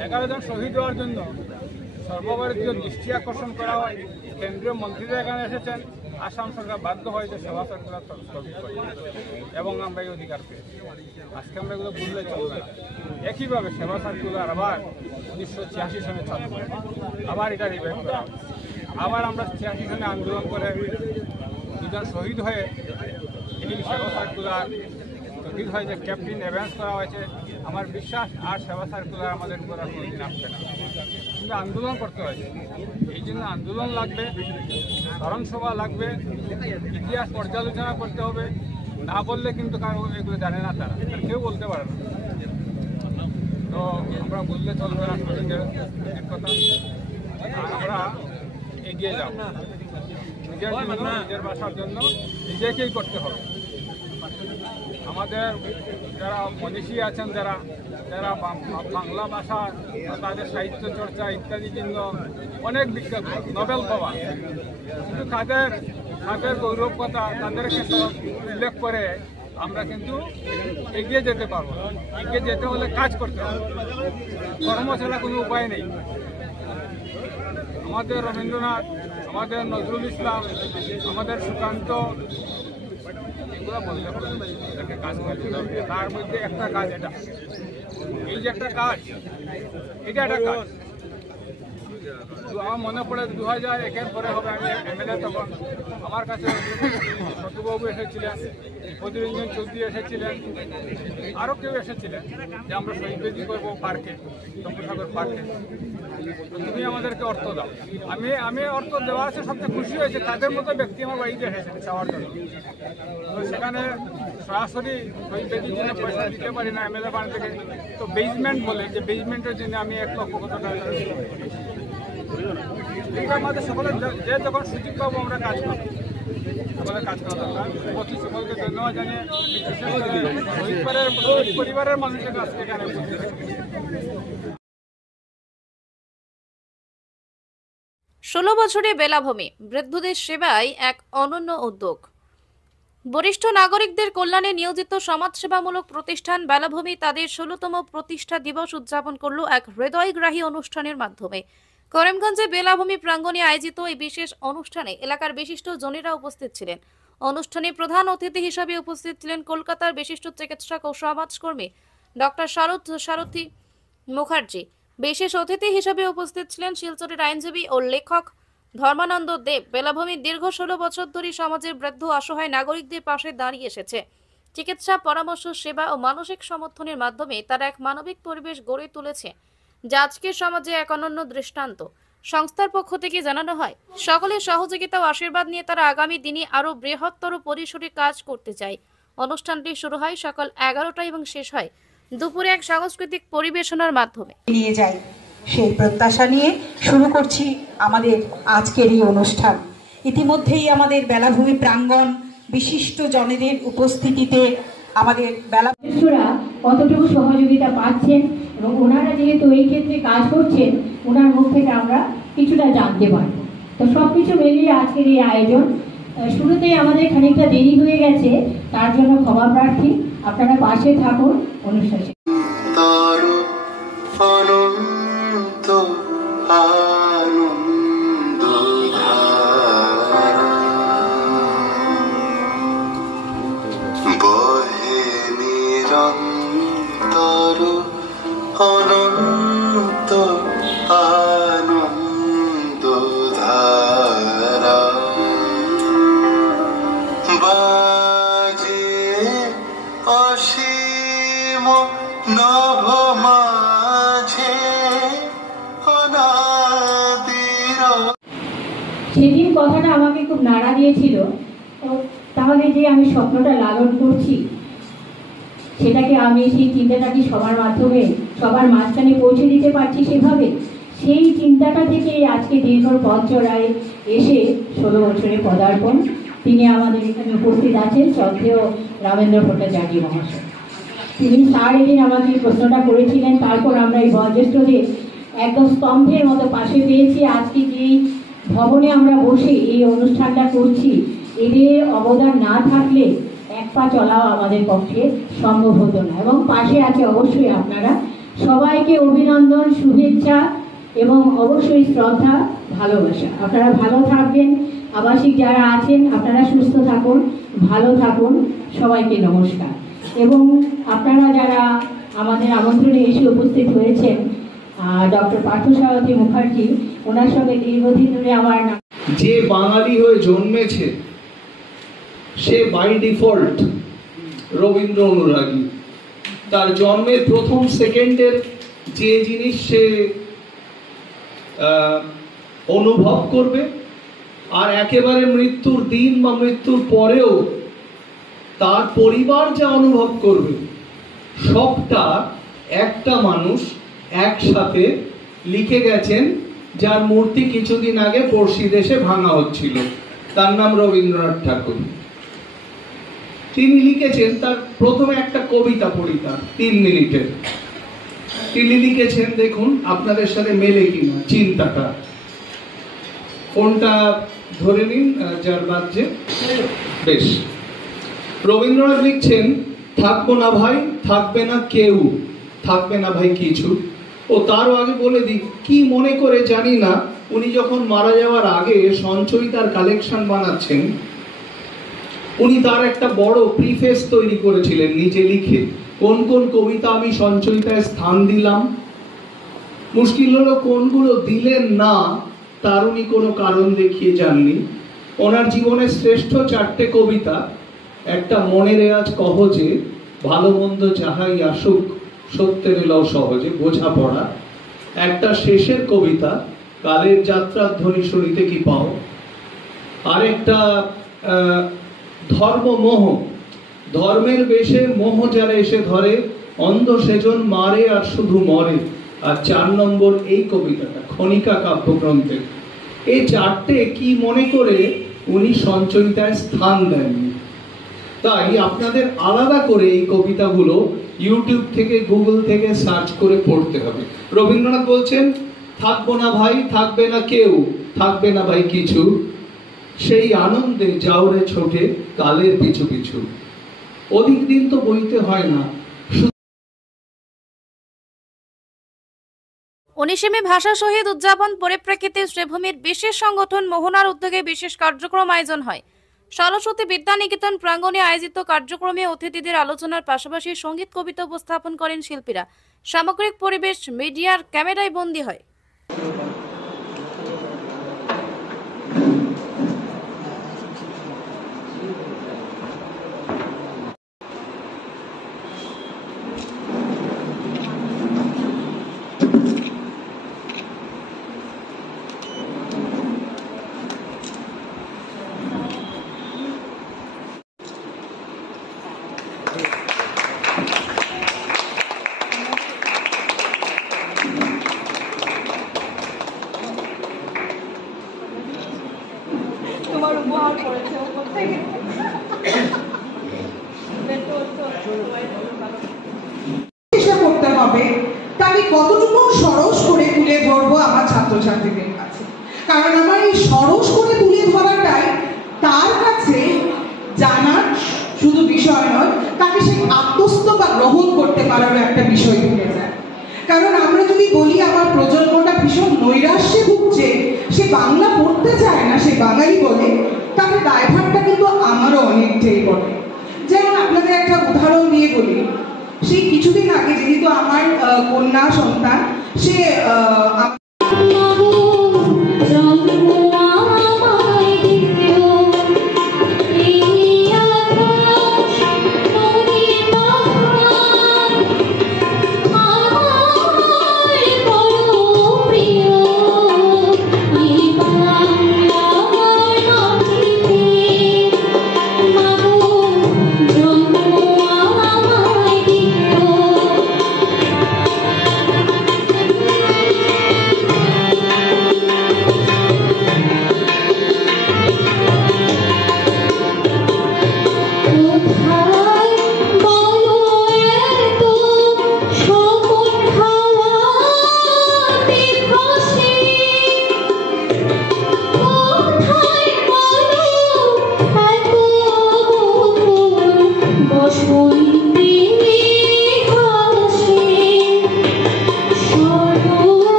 11 জন শহীদ হওয়ার জন্য সর্বভারতীয় দৃষ্টি আকর্ষণ করা হয়। কেন্দ্রীয় মন্ত্রীরা এখানে এসেছেন, আসাম সরকার বাধ্য হয়েছে সেবা সার্কুলার স্থগিত করে এবং আমরা এই অধিকার পেয়েছি। আজকে আমরা এগুলো ভুললে চলবে না। একইভাবে সেবা সার্কুলার আবার 1986 সনে চালু করে, আবার এটা রিভাইভ করা, আবার আমরা 86 সনে আন্দোলন করে দুজন শহীদ হয়ে এই সেবা সার্কুলার স্থগিত হয়, যে ক্যাপ্টেন অ্যাভেন্স করা হয়েছে, আমার বিশ্বাস আর সেবা সার্কুলার আমাদের উপর আর কোনোদিন আসবে না। কিন্তু আন্দোলন করতে হয়েছে, এই জন্য আন্দোলন লাগবে, স্মরণসভা লাগবে, ইতিহাস পর্যালোচনা করতে হবে। না বললে কিন্তু কারো এগুলো জানে না, তারা কেউ বলতে পারে না। তো আমরা বললে চলবে না সঠিকের কথা, আমরা এগিয়ে যাব। নিজের জন্য, নিজের ভাষার জন্য নিজেকেই করতে হবে। আমাদের যারা মনীষী আছেন, যারা বাংলা ভাষা, তাদের সাহিত্য চর্চা ইত্যাদির জন্য অনেক বিখ্যাত, নোবেল পাওয়া, কিন্তু তাদের গৌরব কথা, তাদেরকে উল্লেখ করে আমরা কিন্তু এগিয়ে যেতে পারবো। এগিয়ে যেতে হলে কাজ করতে হবে, কর্ম ছাড়া কোনো উপায় নেই। আমাদের রবীন্দ্রনাথ, আমাদের নজরুল ইসলাম, আমাদের সুকান্ত, এগুলো বললে এটাকে কাজ করতে হবে। তার মধ্যে একটা কাজ এটা, এই যে একটা কাজ, এটা একটা কাজ। আমার মনে পড়ে 2001-এর পরে হবে আমি এমএলএ, তখন আমার কাছে শত্রুবাবু এসেছিলেন, প্রতিরঞ্জন চৌধুরী এসেছিলেন, আরও কেউ এসেছিলেন যে আমরা শহীদ বেদি করবো পার্কে, চন্দ্রসাগর পার্কে, তুমি আমাদেরকে অর্থ দাও। আমি অর্থ দেওয়া আছে, সবচেয়ে খুশি হয়েছে তাদের মতো ব্যক্তি আমার বাড়িতে এসেছেন চাওয়ার জন্য। তো সেখানে সরাসরি শহীদ বেদির জন্য পয়সা দিতে পারি না এমএলএ বাড়ি থেকে, তো বেজমেন্ট বলে, যে বেজমেন্টের জন্য আমি 1 লক্ষ টাকা এটা আমাদের সকলের, যে যখন সুযোগ পাবো আমরা কাজ করব, সকলে কাজ করা দরকার। প্রতি সকলকে ধন্যবাদ জানিয়ে পরিবারের মানুষের কাছ থেকে এখানে উপস্থিত। 16 বছরে বেলাভূমি বৃদ্ধদের সেবায় এক অনন্য উদ্যোগ। বরিষ্ঠ নাগরিকদের কল্যাণে নিয়োজিত সমাজসেবামূলক প্রতিষ্ঠান বেলাভূমি তাদের 16তম প্রতিষ্ঠা দিবস উদযাপন করল এক হৃদয়গ্রাহী অনুষ্ঠানের মাধ্যমে। করিমগঞ্জে বেলাভূমি প্রাঙ্গণে আয়োজিত এই বিশেষ অনুষ্ঠানে এলাকার বিশিষ্ট জনেরা উপস্থিত ছিলেন। অনুষ্ঠানে প্রধান অতিথি হিসেবে উপস্থিত ছিলেন কলকাতার বিশিষ্ট চিকিৎসক ও সমাজকর্মী ডক্টর সারথী মুখার্জি। বিশেষ অতিথি হিসেবে উপস্থিত ছিলেন শিলচরের আইনজীবী ও লেখক ধর্মানন্দ দেব। বেলাভূমির দীর্ঘ 16 বছর ধরে সমাজের বৃদ্ধ অসহায় নাগরিকদের পাশে দাঁড়িয়ে এসেছে। চিকিৎসা, পরামর্শ, সেবা ও মানসিক সমর্থনের মাধ্যমে তারা এক মানবিক পরিবেশ গড়ে তুলেছে, যা আজকের সমাজে এক অনন্য দৃষ্টান্ত। সংস্থার পক্ষ থেকে জানানো হয়, সকলের সহযোগিতা ও আশীর্বাদ নিয়ে তারা আগামী দিনে আরও বৃহত্তর পরিসরে কাজ করতে চায়। অনুষ্ঠানটি শুরু হয় সকাল 11টায় এবং শেষ হয় দুপুরে এক সাংস্কৃতিক পরিবেশনার মাধ্যমে। নিয়ে যাই সেই প্রত্যাশা নিয়ে শুরু করছি আমাদের আজকের এই অনুষ্ঠান। ইতিমধ্যেই আমাদের বেলাভূমি প্রাঙ্গণ বিশিষ্ট জনেদের উপস্থিতিতে আমাদের বেলাভূমিরা কতটুকু সহযোগিতা পাচ্ছেন এবং ওনারা যেহেতু এই ক্ষেত্রে কাজ করছেন, ওনার মুখ থেকে আমরা কিছুটা জানতে পারবো। তো সবকিছু মিলিয়ে আজকের এই আয়োজন। শুরুতেই আমাদের খানিকটা দেরি হয়ে গেছে, তার জন্য ক্ষমা প্রার্থী। আপনারা পাশে থাকুন অনুষ্ঠানে। অনন্ত আনন্দ ধারা বাজে অসীম নভ মাঝে অনাদির। সেদিন কথাটা আমাকে খুব নাড়া দিয়েছিল। তাহলে যে আমি স্বপ্নটা লালন করছি, সেটাকে আমি সেই চিন্তাটাকে সবার মাধ্যমে সবার মাঝখানে পৌঁছে দিতে পারছি সেভাবে, সেই চিন্তাটা থেকে আজকে দীর্ঘ পথ চড়ায় এসে 16 বছরে পদার্পণ। তিনি আমাদের এখানে উপস্থিত আছেন শ্রদ্ধেয় রামেন্দ্র ভট্টাচার্য মহাশয়। তিনি স্যার এদিন আমাকে প্রশ্নটা করেছিলেন, তারপর আমরা এই বয়োজ্যেষ্ঠদের একদম স্তম্ভের মতো পাশে পেয়েছি। আজকে যেই ভবনে আমরা বসে এই অনুষ্ঠানটা করছি, এদের অবদান না থাকলে এক পা চলাও আমাদের পক্ষে সম্ভব হতো না। এবং পাশে আছে অবশ্যই আপনারা। সবাইকে অভিনন্দন, শুভেচ্ছা এবং অবশ্যই শ্রদ্ধা, ভালোবাসা। আপনারা ভালো থাকবেন। আবাসিক যারা আছেন আপনারা সুস্থ থাকুন, ভালো থাকুন। সবাইকে নমস্কার। এবং আপনারা যারা আমাদের আমন্ত্রণে এসে উপস্থিত হয়েছেন, ডক্টর পার্থসারথী মুখার্জি, ওনার সঙ্গে দীর্ঘদিন ধরে আমার নাম। যে বাঙালি হয়ে জন্মেছে সে বাই ডিফল্ট রবীন্দ্র অনুরাগী। তার জন্মের প্রথম সেকেন্ডের যে জিনিস সে অনুভব করবে, আর একেবারে মৃত্যুর দিন বা মৃত্যুর পরেও তার পরিবার যা অনুভব করবে, সবটা একটা মানুষ একসাথে লিখে গেছেন, যার মূর্তি কিছুদিন আগে পড়শি দেশে ভাঙা হচ্ছিল। তার নাম রবীন্দ্রনাথ ঠাকুর। তিনি লিখেছেন, তার প্রথমে একটা কবিতা পড়ি, তার 3 মিনিটের। তিনি লিখেছেন, দেখুন আপনাদের সাথে মেলে কিনা চিন্তাটা। ফোনটা ধরে নিন, যার বাজছে। বেশ। রবীন্দ্রনাথ লিখছেন, থাকবো না ভাই, থাকবে না কেউ, থাকবে না ভাই কিছু। ও তারও আগে বলে দিই, কি মনে করে জানি না, উনি যখন মারা যাওয়ার আগে সঞ্চয়িতার কালেকশন বানাচ্ছেন, উনি তার একটা বড় প্রিফেস তৈরি করেছিলেন নিজে লিখে, কোন কোন কবিতা আমি সঞ্চয়িতায় স্থান দিলাম। মুশকিল হলো কোনগুলো দিলেন না, তার উনি কোনো কারণ দেখিয়ে যাননি। ওনার জীবনের শ্রেষ্ঠ 4টে কবিতা, একটা মনের রেয়াজ কহজে, ভালো মন্দ যাহাই আসুক সত্যের এলাও সহজে, বোঝা পড়া। একটা শেষের কবিতা, কালের যাত্রার ধ্বনি শুনিতে কি পাও। আর একটা ধর্ম মোহ, ধর্মের বেশে মোহ যারা এসে ধরে, অন্ধ সেজন মারে আর শুধু মরে। আর 4 নম্বর এই কবিতাটা খনিকা কাব্যগ্রন্থের। এই 4টে কি মনে করে উনি সঞ্চয়িতায় স্থান দেননি। তাই আপনাদের আলাদা করে এই কবিতাগুলো ইউটিউব থেকে, গুগল থেকে সার্চ করে পড়তে হবে। রবীন্দ্রনাথ বলছেন, থাকবো না ভাই, থাকবে না কেউ, থাকবে না ভাই কিছু, সেই আনন্দে যাওরে ছোটে কালের পিছু পিছু। অধিক দিন তো বইতে হয় না। 19 মে ভাষা শহীদ উদযাপন পরিপ্রেক্ষিতে শ্রীভূমির বিশেষ সংগঠন মোহনার উদ্যোগে বিশেষ কার্যক্রম আয়োজন হয়। সরস্বতী বিদ্যানিকেতন প্রাঙ্গণে আয়োজিত কার্যক্রমে অতিথিদের আলোচনার পাশাপাশি সঙ্গীত কবিতা উপস্থাপন করেন শিল্পীরা। সামগ্রিক পরিবেশ মিডিয়ার ক্যামেরায় বন্দী হয়। করতে হবে তাকে কতটুকু সরস করে তুলে ধরবো আমার ছাত্রছাত্রীদের কাছে, কারণ আমার এই সরস করে তুলে ধরাটাই তার কাছে জানার শুধু বিষয় নয়, তাকে সে আত্মস্থ বা গ্রহণ করতে পারারও একটা বিষয় থেকে যায়। কারণ আমরা যদি বলি আমার প্রজন্মটা ভীষণ নৈরাশ্যে ভুগছে, সে বাংলা পড়তে চায় না, সে বাঙালি বলে, তাহলে দায়ভারটা কিন্তু আমারও অনেকটাই বটে। যেমন আপনাদের একটা উদাহরণ দিয়ে বলি, সেই কিছুদিন আগে যেহেতু আমার কন্যা সন্তান, সে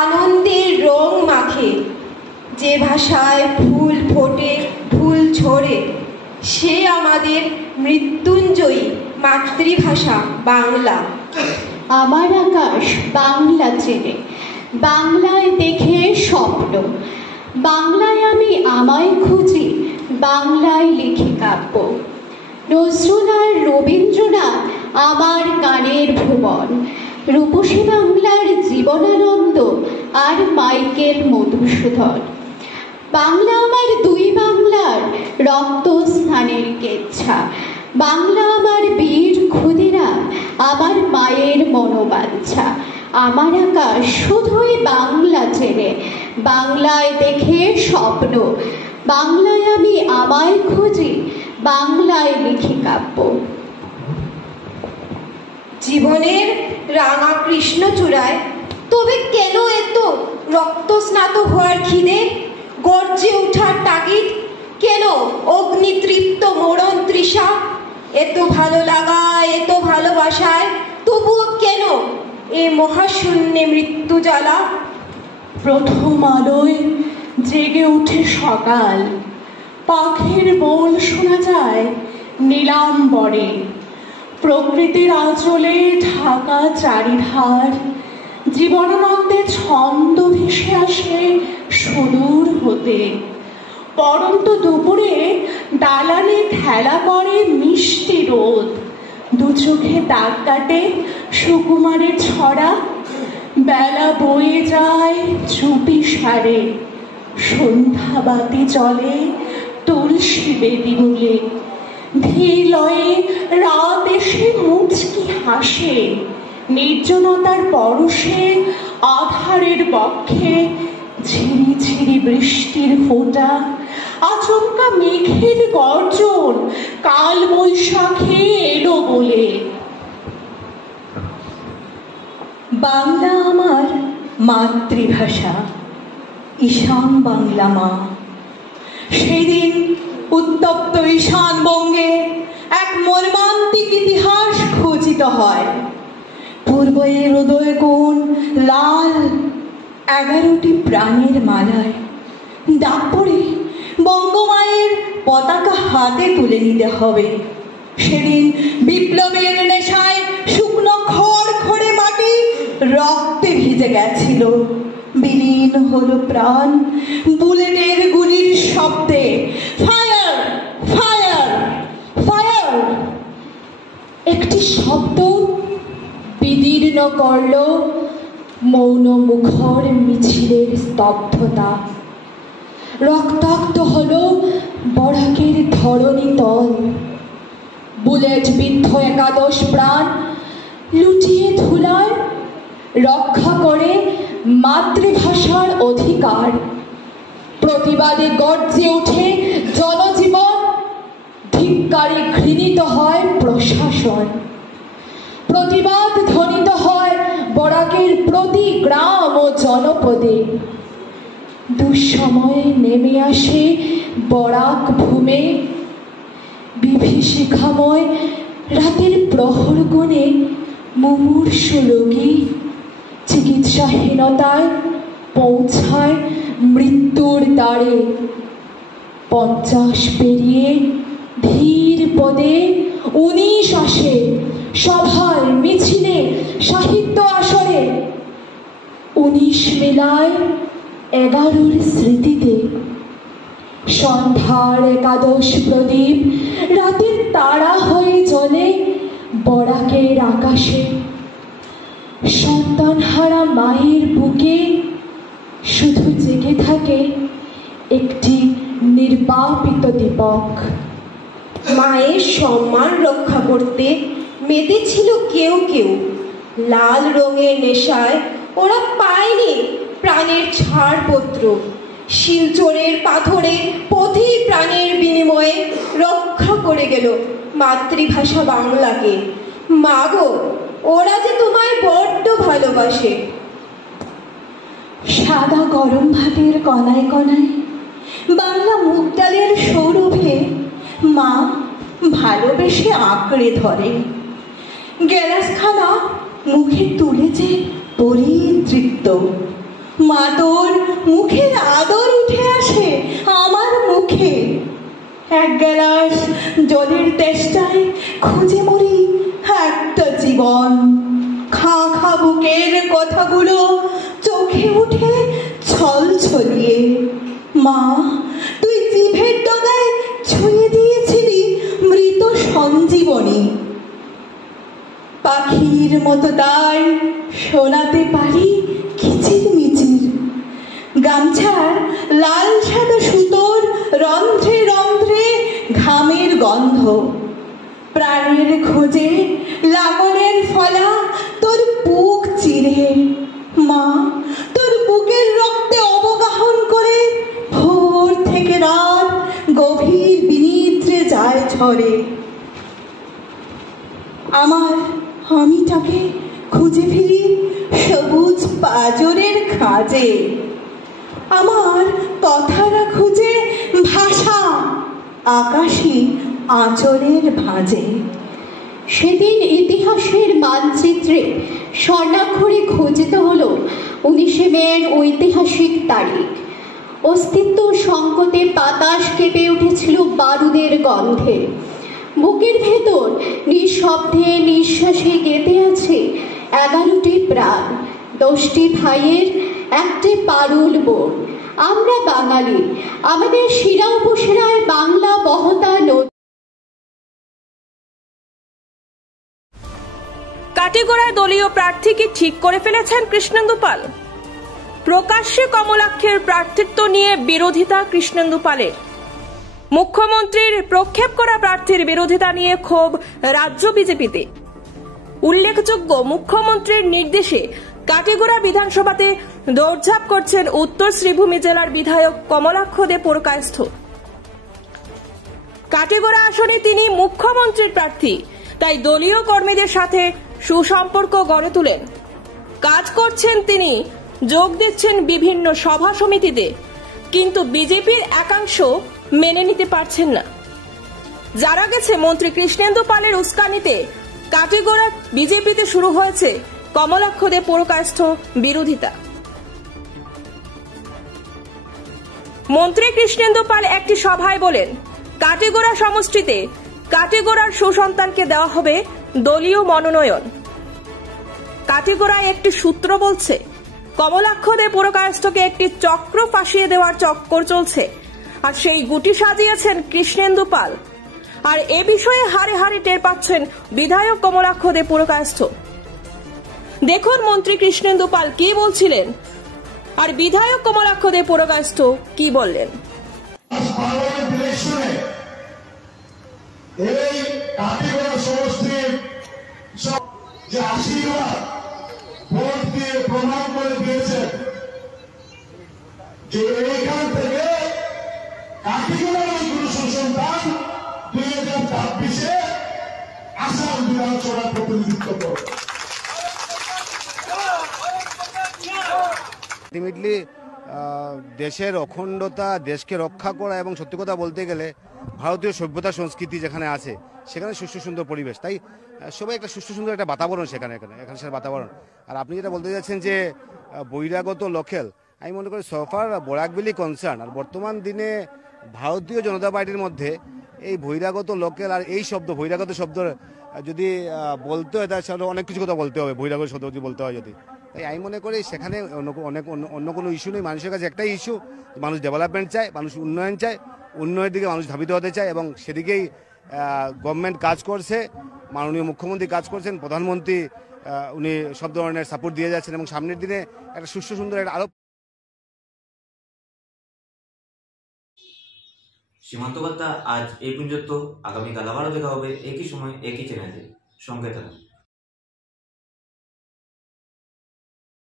আনন্দের রং মাখে, যে ভাষায় ফুল ফোটে ফুল ঝরে, সে আমাদের মৃত্যুঞ্জয়ী মাতৃভাষা বাংলা। আমার আকাশ বাংলা চেনে, বাংলায় দেখে স্বপ্ন, বাংলায় আমি আমায় খুঁজি, বাংলায় লিখি কাব্য। নজরুল আর রবীন্দ্রনাথ আমার গানের ভুবন, রূপসী বাংলার জীবনানন্দ আর মাইকেল মধুসূদন। বাংলা আমার দুই বাংলার রক্ত স্নানের কেচ্ছা, বাংলা আমার বীর ক্ষুদিরাম, আমার মায়ের মনোবাঞ্ছা। আমার আকাশ শুধুই বাংলা চেনে, বাংলায় দেখে স্বপ্ন, বাংলায় আমি আমায় খুঁজি, বাংলায় লিখি কাব্য। জীবনের রাঙা কৃষ্ণচূড়ায় তবে কেন এত রক্তস্নাত হওয়ার খিদে, গর্জে ওঠার তাগিদ, কেন অগ্নিতৃপ্ত মরণ তৃষা? এত ভালো লাগা, এত ভালোবাসায় তবুও কেন এ মহাশূন্যে মৃত্যু জ্বালা? প্রথম আলোয় জেগে উঠে সকাল, পাখির বোল শোনা যায় নীলাম্বরে, প্রকৃতির আঁচলে ঢাকা চারিধার, জীবনানন্দে ছন্দ ভেসে আসে সুদূর হতে। পরন্ত দুপুরে দালানে খেলা করে মিষ্টি রোদ, দু চোখে দাগ কাটে সুকুমারের ছড়া। বেলা বয়ে যায় চুপি সারে, সন্ধ্যা বাতি চলে তুলসী বেদি মূলে। ধীর লয়ে রাত এসে মুচকি হাসে, নির্জনতার পরশে আধারের বক্ষে ঝিরি ঝিরি বৃষ্টির ফোঁটা, আচমকা মেঘের গর্জন, কাল বৈশাখে এলো বলে। বাংলা আমার মাতৃভাষা, ঈশান বাংলা মা। সেদিন উত্তপ্ত ঈশানবঙ্গে এক মর্মান্তিক ইতিহাস খচিত হয়। পূর্বের উদয় কোণ লাল 11টি প্রাণের মালায় ডাক পড়ে বঙ্গমায়ের পতাকা হাতে তুলে নিতে হবে। সেদিন বিপ্লবের নেশায় শুকনো খড়খড়ে মাটি রক্তে ভিজে গেছিল, বিলীন হলো প্রাণ বুলেটের গুলির শব্দে। Fire fire fire! একটি শব্দ বিদীর্ণ করল মৌন মুখর মিছিলের স্তব্ধতা। রক্তাক্ত হলো বরাকের ধরণী তল, বুলেট বিদ্ধ 11 প্রাণ লুটিয়ে ধুলায় রক্ষা করে মাতৃভাষার অধিকার। প্রতিবাদে গর্জে ওঠে জনজীবন, ধিক্কারে ঘৃণিত হয় প্রশাসন। প্রতিবাদ ধ্বনিত হয় বরাকের প্রতি গ্রাম ও জনপদে। দুঃসময়ে নেমে আসে বরাক ভূমে, বিভীষিকাময় রাতের প্রহর গুণে মুমূর্ষু রোগী চিকিৎসাহীনতায় পৌঁছায় মৃত্যুর দ্বারে। 50 পেরিয়ে ধীর পদে 19 আসে, সভায় মিছিলে সাহিত্য আসরে। 19 মিলায় 11র স্মৃতিতে। সন্ধ্যার 11 প্রদীপ রাতের তারা হয়ে জ্বলে বরাকের আকাশে। সন্তানহারা মায়ের বুকে শুধু জেগে থাকে একটি নির্বাপিত দীপক। মায়ের সম্মান রক্ষা করতে মেতেছিল কেউ কেউ, লাল রঙের নেশায় ওরা পায়নি প্রাণের ছাড়পত্র। শিলচরের পাথরে পথে প্রাণের বিনিময়ে রক্ষা করে গেল মাতৃভাষা বাংলাকে। মাগো, ওরা যে তোমায় বড্ড ভালোবাসে। সাদা গরম ভাতের কণায় কণায় বাংলা মুগ ডালের সৌরভে মা ভালোবেসে আঁকড়ে ধরে। গ্যালাসখানা মুখে তুলে যে পরিতৃপ্ত। মা তোর মুখের আদর উঠে আসে আমার মুখে। এক গ্লাস জলের তেষ্টায় খুঁজে মরি একটা জীবন। খা খা বুকের কথাগুলো চোখে উঠে ছল ছলিয়ে। মা তুই জিভের ডগায় ছুঁয়ে দিয়েছিলি মৃত সঞ্জীবনী। পাখির মতো তাই শোনাতে পারি কিচির মিচির। গামছার লাল সাদা সুতোর রন্ধ্রে রন্ধ্রে ঘামের গন্ধ। প্রাণের খোঁজে লাঙলের ফলা তোর বুক চিরে। মা তোর বুকের রক্তে অবগাহন করে ভোর থেকে রাত গভীর বিনিদ্রে যায় ঝরে। আমার আমিটাকে খুঁজে ফিরি সবুজ পাজরের খাঁজে। আমার কথারা খুঁজে ভাষা আকাশী আঁচলের ভাঁজে। সেদিন ইতিহাসের মানচিত্রে স্বর্ণাক্ষরে খচিত হলো 19শে মের ঐতিহাসিক তারিখ। অস্তিত্ব সংকটে বাতাস কেঁপে উঠেছিল বারুদের গন্ধে। বুকের ভেতর নিঃশব্দে নিঃশ্বাসে গেঁথে আছে 11টি প্রাণ, 10টি ভাইয়ের একটি পারুল বোন। আমরা বাঙালি, আমাদের শিরা উপশিরায় বাংলা বহতা নদী। কাটিগড়ায় দলীয় প্রার্থী কি ঠিক করে ফেলেছেন কৃষ্ণেন্দু পাল? প্রকাশ্যে কমলাক্ষের প্রার্থিত্ব নিয়ে বিরোধিতা কৃষ্ণেন্দু পালের। মুখ্যমন্ত্রীর প্রক্ষেপ করা প্রার্থীর বিরোধিতা নিয়ে ক্ষোভ রাজ্য বিজেপিতে। উল্লেখযোগ্য, মুখ্যমন্ত্রীর নির্দেশে কাটিগড়া বিধানসভাতে দৌড়ঝাঁপ করছেন উত্তর শ্রীভূমি জেলার বিধায়ক কমলাক্ষ দে পুরকায়স্থ। কাটিগড়া আসনে তিনি মুখ্যমন্ত্রীর প্রার্থী, তাই দলীয় কর্মীদের সাথে সুসম্পর্ক গড়ে তোলেন। কাজ করছেন তিনি, যোগ দিচ্ছেন বিভিন্ন সভা সমিতিতে, কিন্তু বিজেপির একাংশ মেনে নিতে পারছেন না। জানা গেছে মন্ত্রী কৃষ্ণেন্দু পালের উস্কানিতে কাটিগড়া বিজেপিতে শুরু হয়েছে কমলাক্ষ দে পুরকায়স্থ বিরোধিতা। মন্ত্রী কৃষ্ণেন্দু পাল একটি সভায় বলেন, কাটিগড়া সমষ্টিতে কাটিগড়ার সুসন্তানকে দেওয়া হবে দলীয় মনোনয়ন। কাটিগড়ায় একটি সূত্র বলছে, কমলাক্ষ দে পুরকায়স্থকে একটি চক্র ফাঁসিয়ে দেওয়ার চক্কর চলছে, আর সেই গুটি সাজিয়েছেন কৃষ্ণেন্দু পাল। আর এ বিষয়ে হারে হারে টের পাচ্ছেন বিধায়ক কমলাক্ষ দে পুরকায়স্থ। দেখুন মন্ত্রী কৃষ্ণেন্দু পাল কি বলছিলেন, আর বিধায়ক কমলাক্ষ দে পুরকায়স্থ কি বললেন। এই কাটিগড়া সমষ্টির যে আশীর্বাদ ভোট দিয়ে প্রমাণ করে দিয়েছেন যে এইখান থেকে কাটিগড়ার ওই গুরু সুসন্তান 2026-এ আসাম বিধানসভার প্রতিনিধিত্ব করবে। আলটিমেটলি দেশের অখণ্ডতা, দেশকে রক্ষা করা এবং সত্যি কথা বলতে গেলে ভারতীয় সভ্যতা সংস্কৃতি যেখানে আছে সেখানে সুষ্ঠু সুন্দর পরিবেশ, তাই সবাই একটা সুষ্ঠু সুন্দর একটা বাতাবরণ সেখানে সেখানে বাতাবরণ। আর আপনি যেটা বলতে যাচ্ছেন যে বহিরাগত লোকেল, আমি মনে করি সোফার বরাকবেলি কনসার্ন। আর বর্তমান দিনে ভারতীয় জনতা পার্টির মধ্যে এই বহিরাগত লোকেল আর এই শব্দ বহিরাগত শব্দ যদি বলতে হয় তাহলে অনেক কিছু কথা বলতে হবে, বহিরাগত শব্দ যদি বলতে হয় যদি। তাই আমি মনে করি সেখানে অন্য কোনো ইস্যু নেই। মানুষের কাছে একটাই ইস্যু, মানুষ ডেভেলপমেন্ট চায়, মানুষ উন্নয়ন চায়, উন্নয়নের দিকে মানুষ ধাবিত হতে চায়, এবং সেদিকেই গভর্নমেন্ট কাজ করছে। মাননীয় মুখ্যমন্ত্রী কাজ করছেন, প্রধানমন্ত্রী উনি সব ধরনের সাপোর্ট দিয়ে যাচ্ছেন, এবং সামনের দিনে একটা সুষ্ঠু সুন্দর একটা আরো। সীমান্ত বার্তা আজ এই পর্যন্ত। আগামীকাল আবারও দেখা হবে একই সময় একই চ্যানেলে। সঙ্গে থাকুন।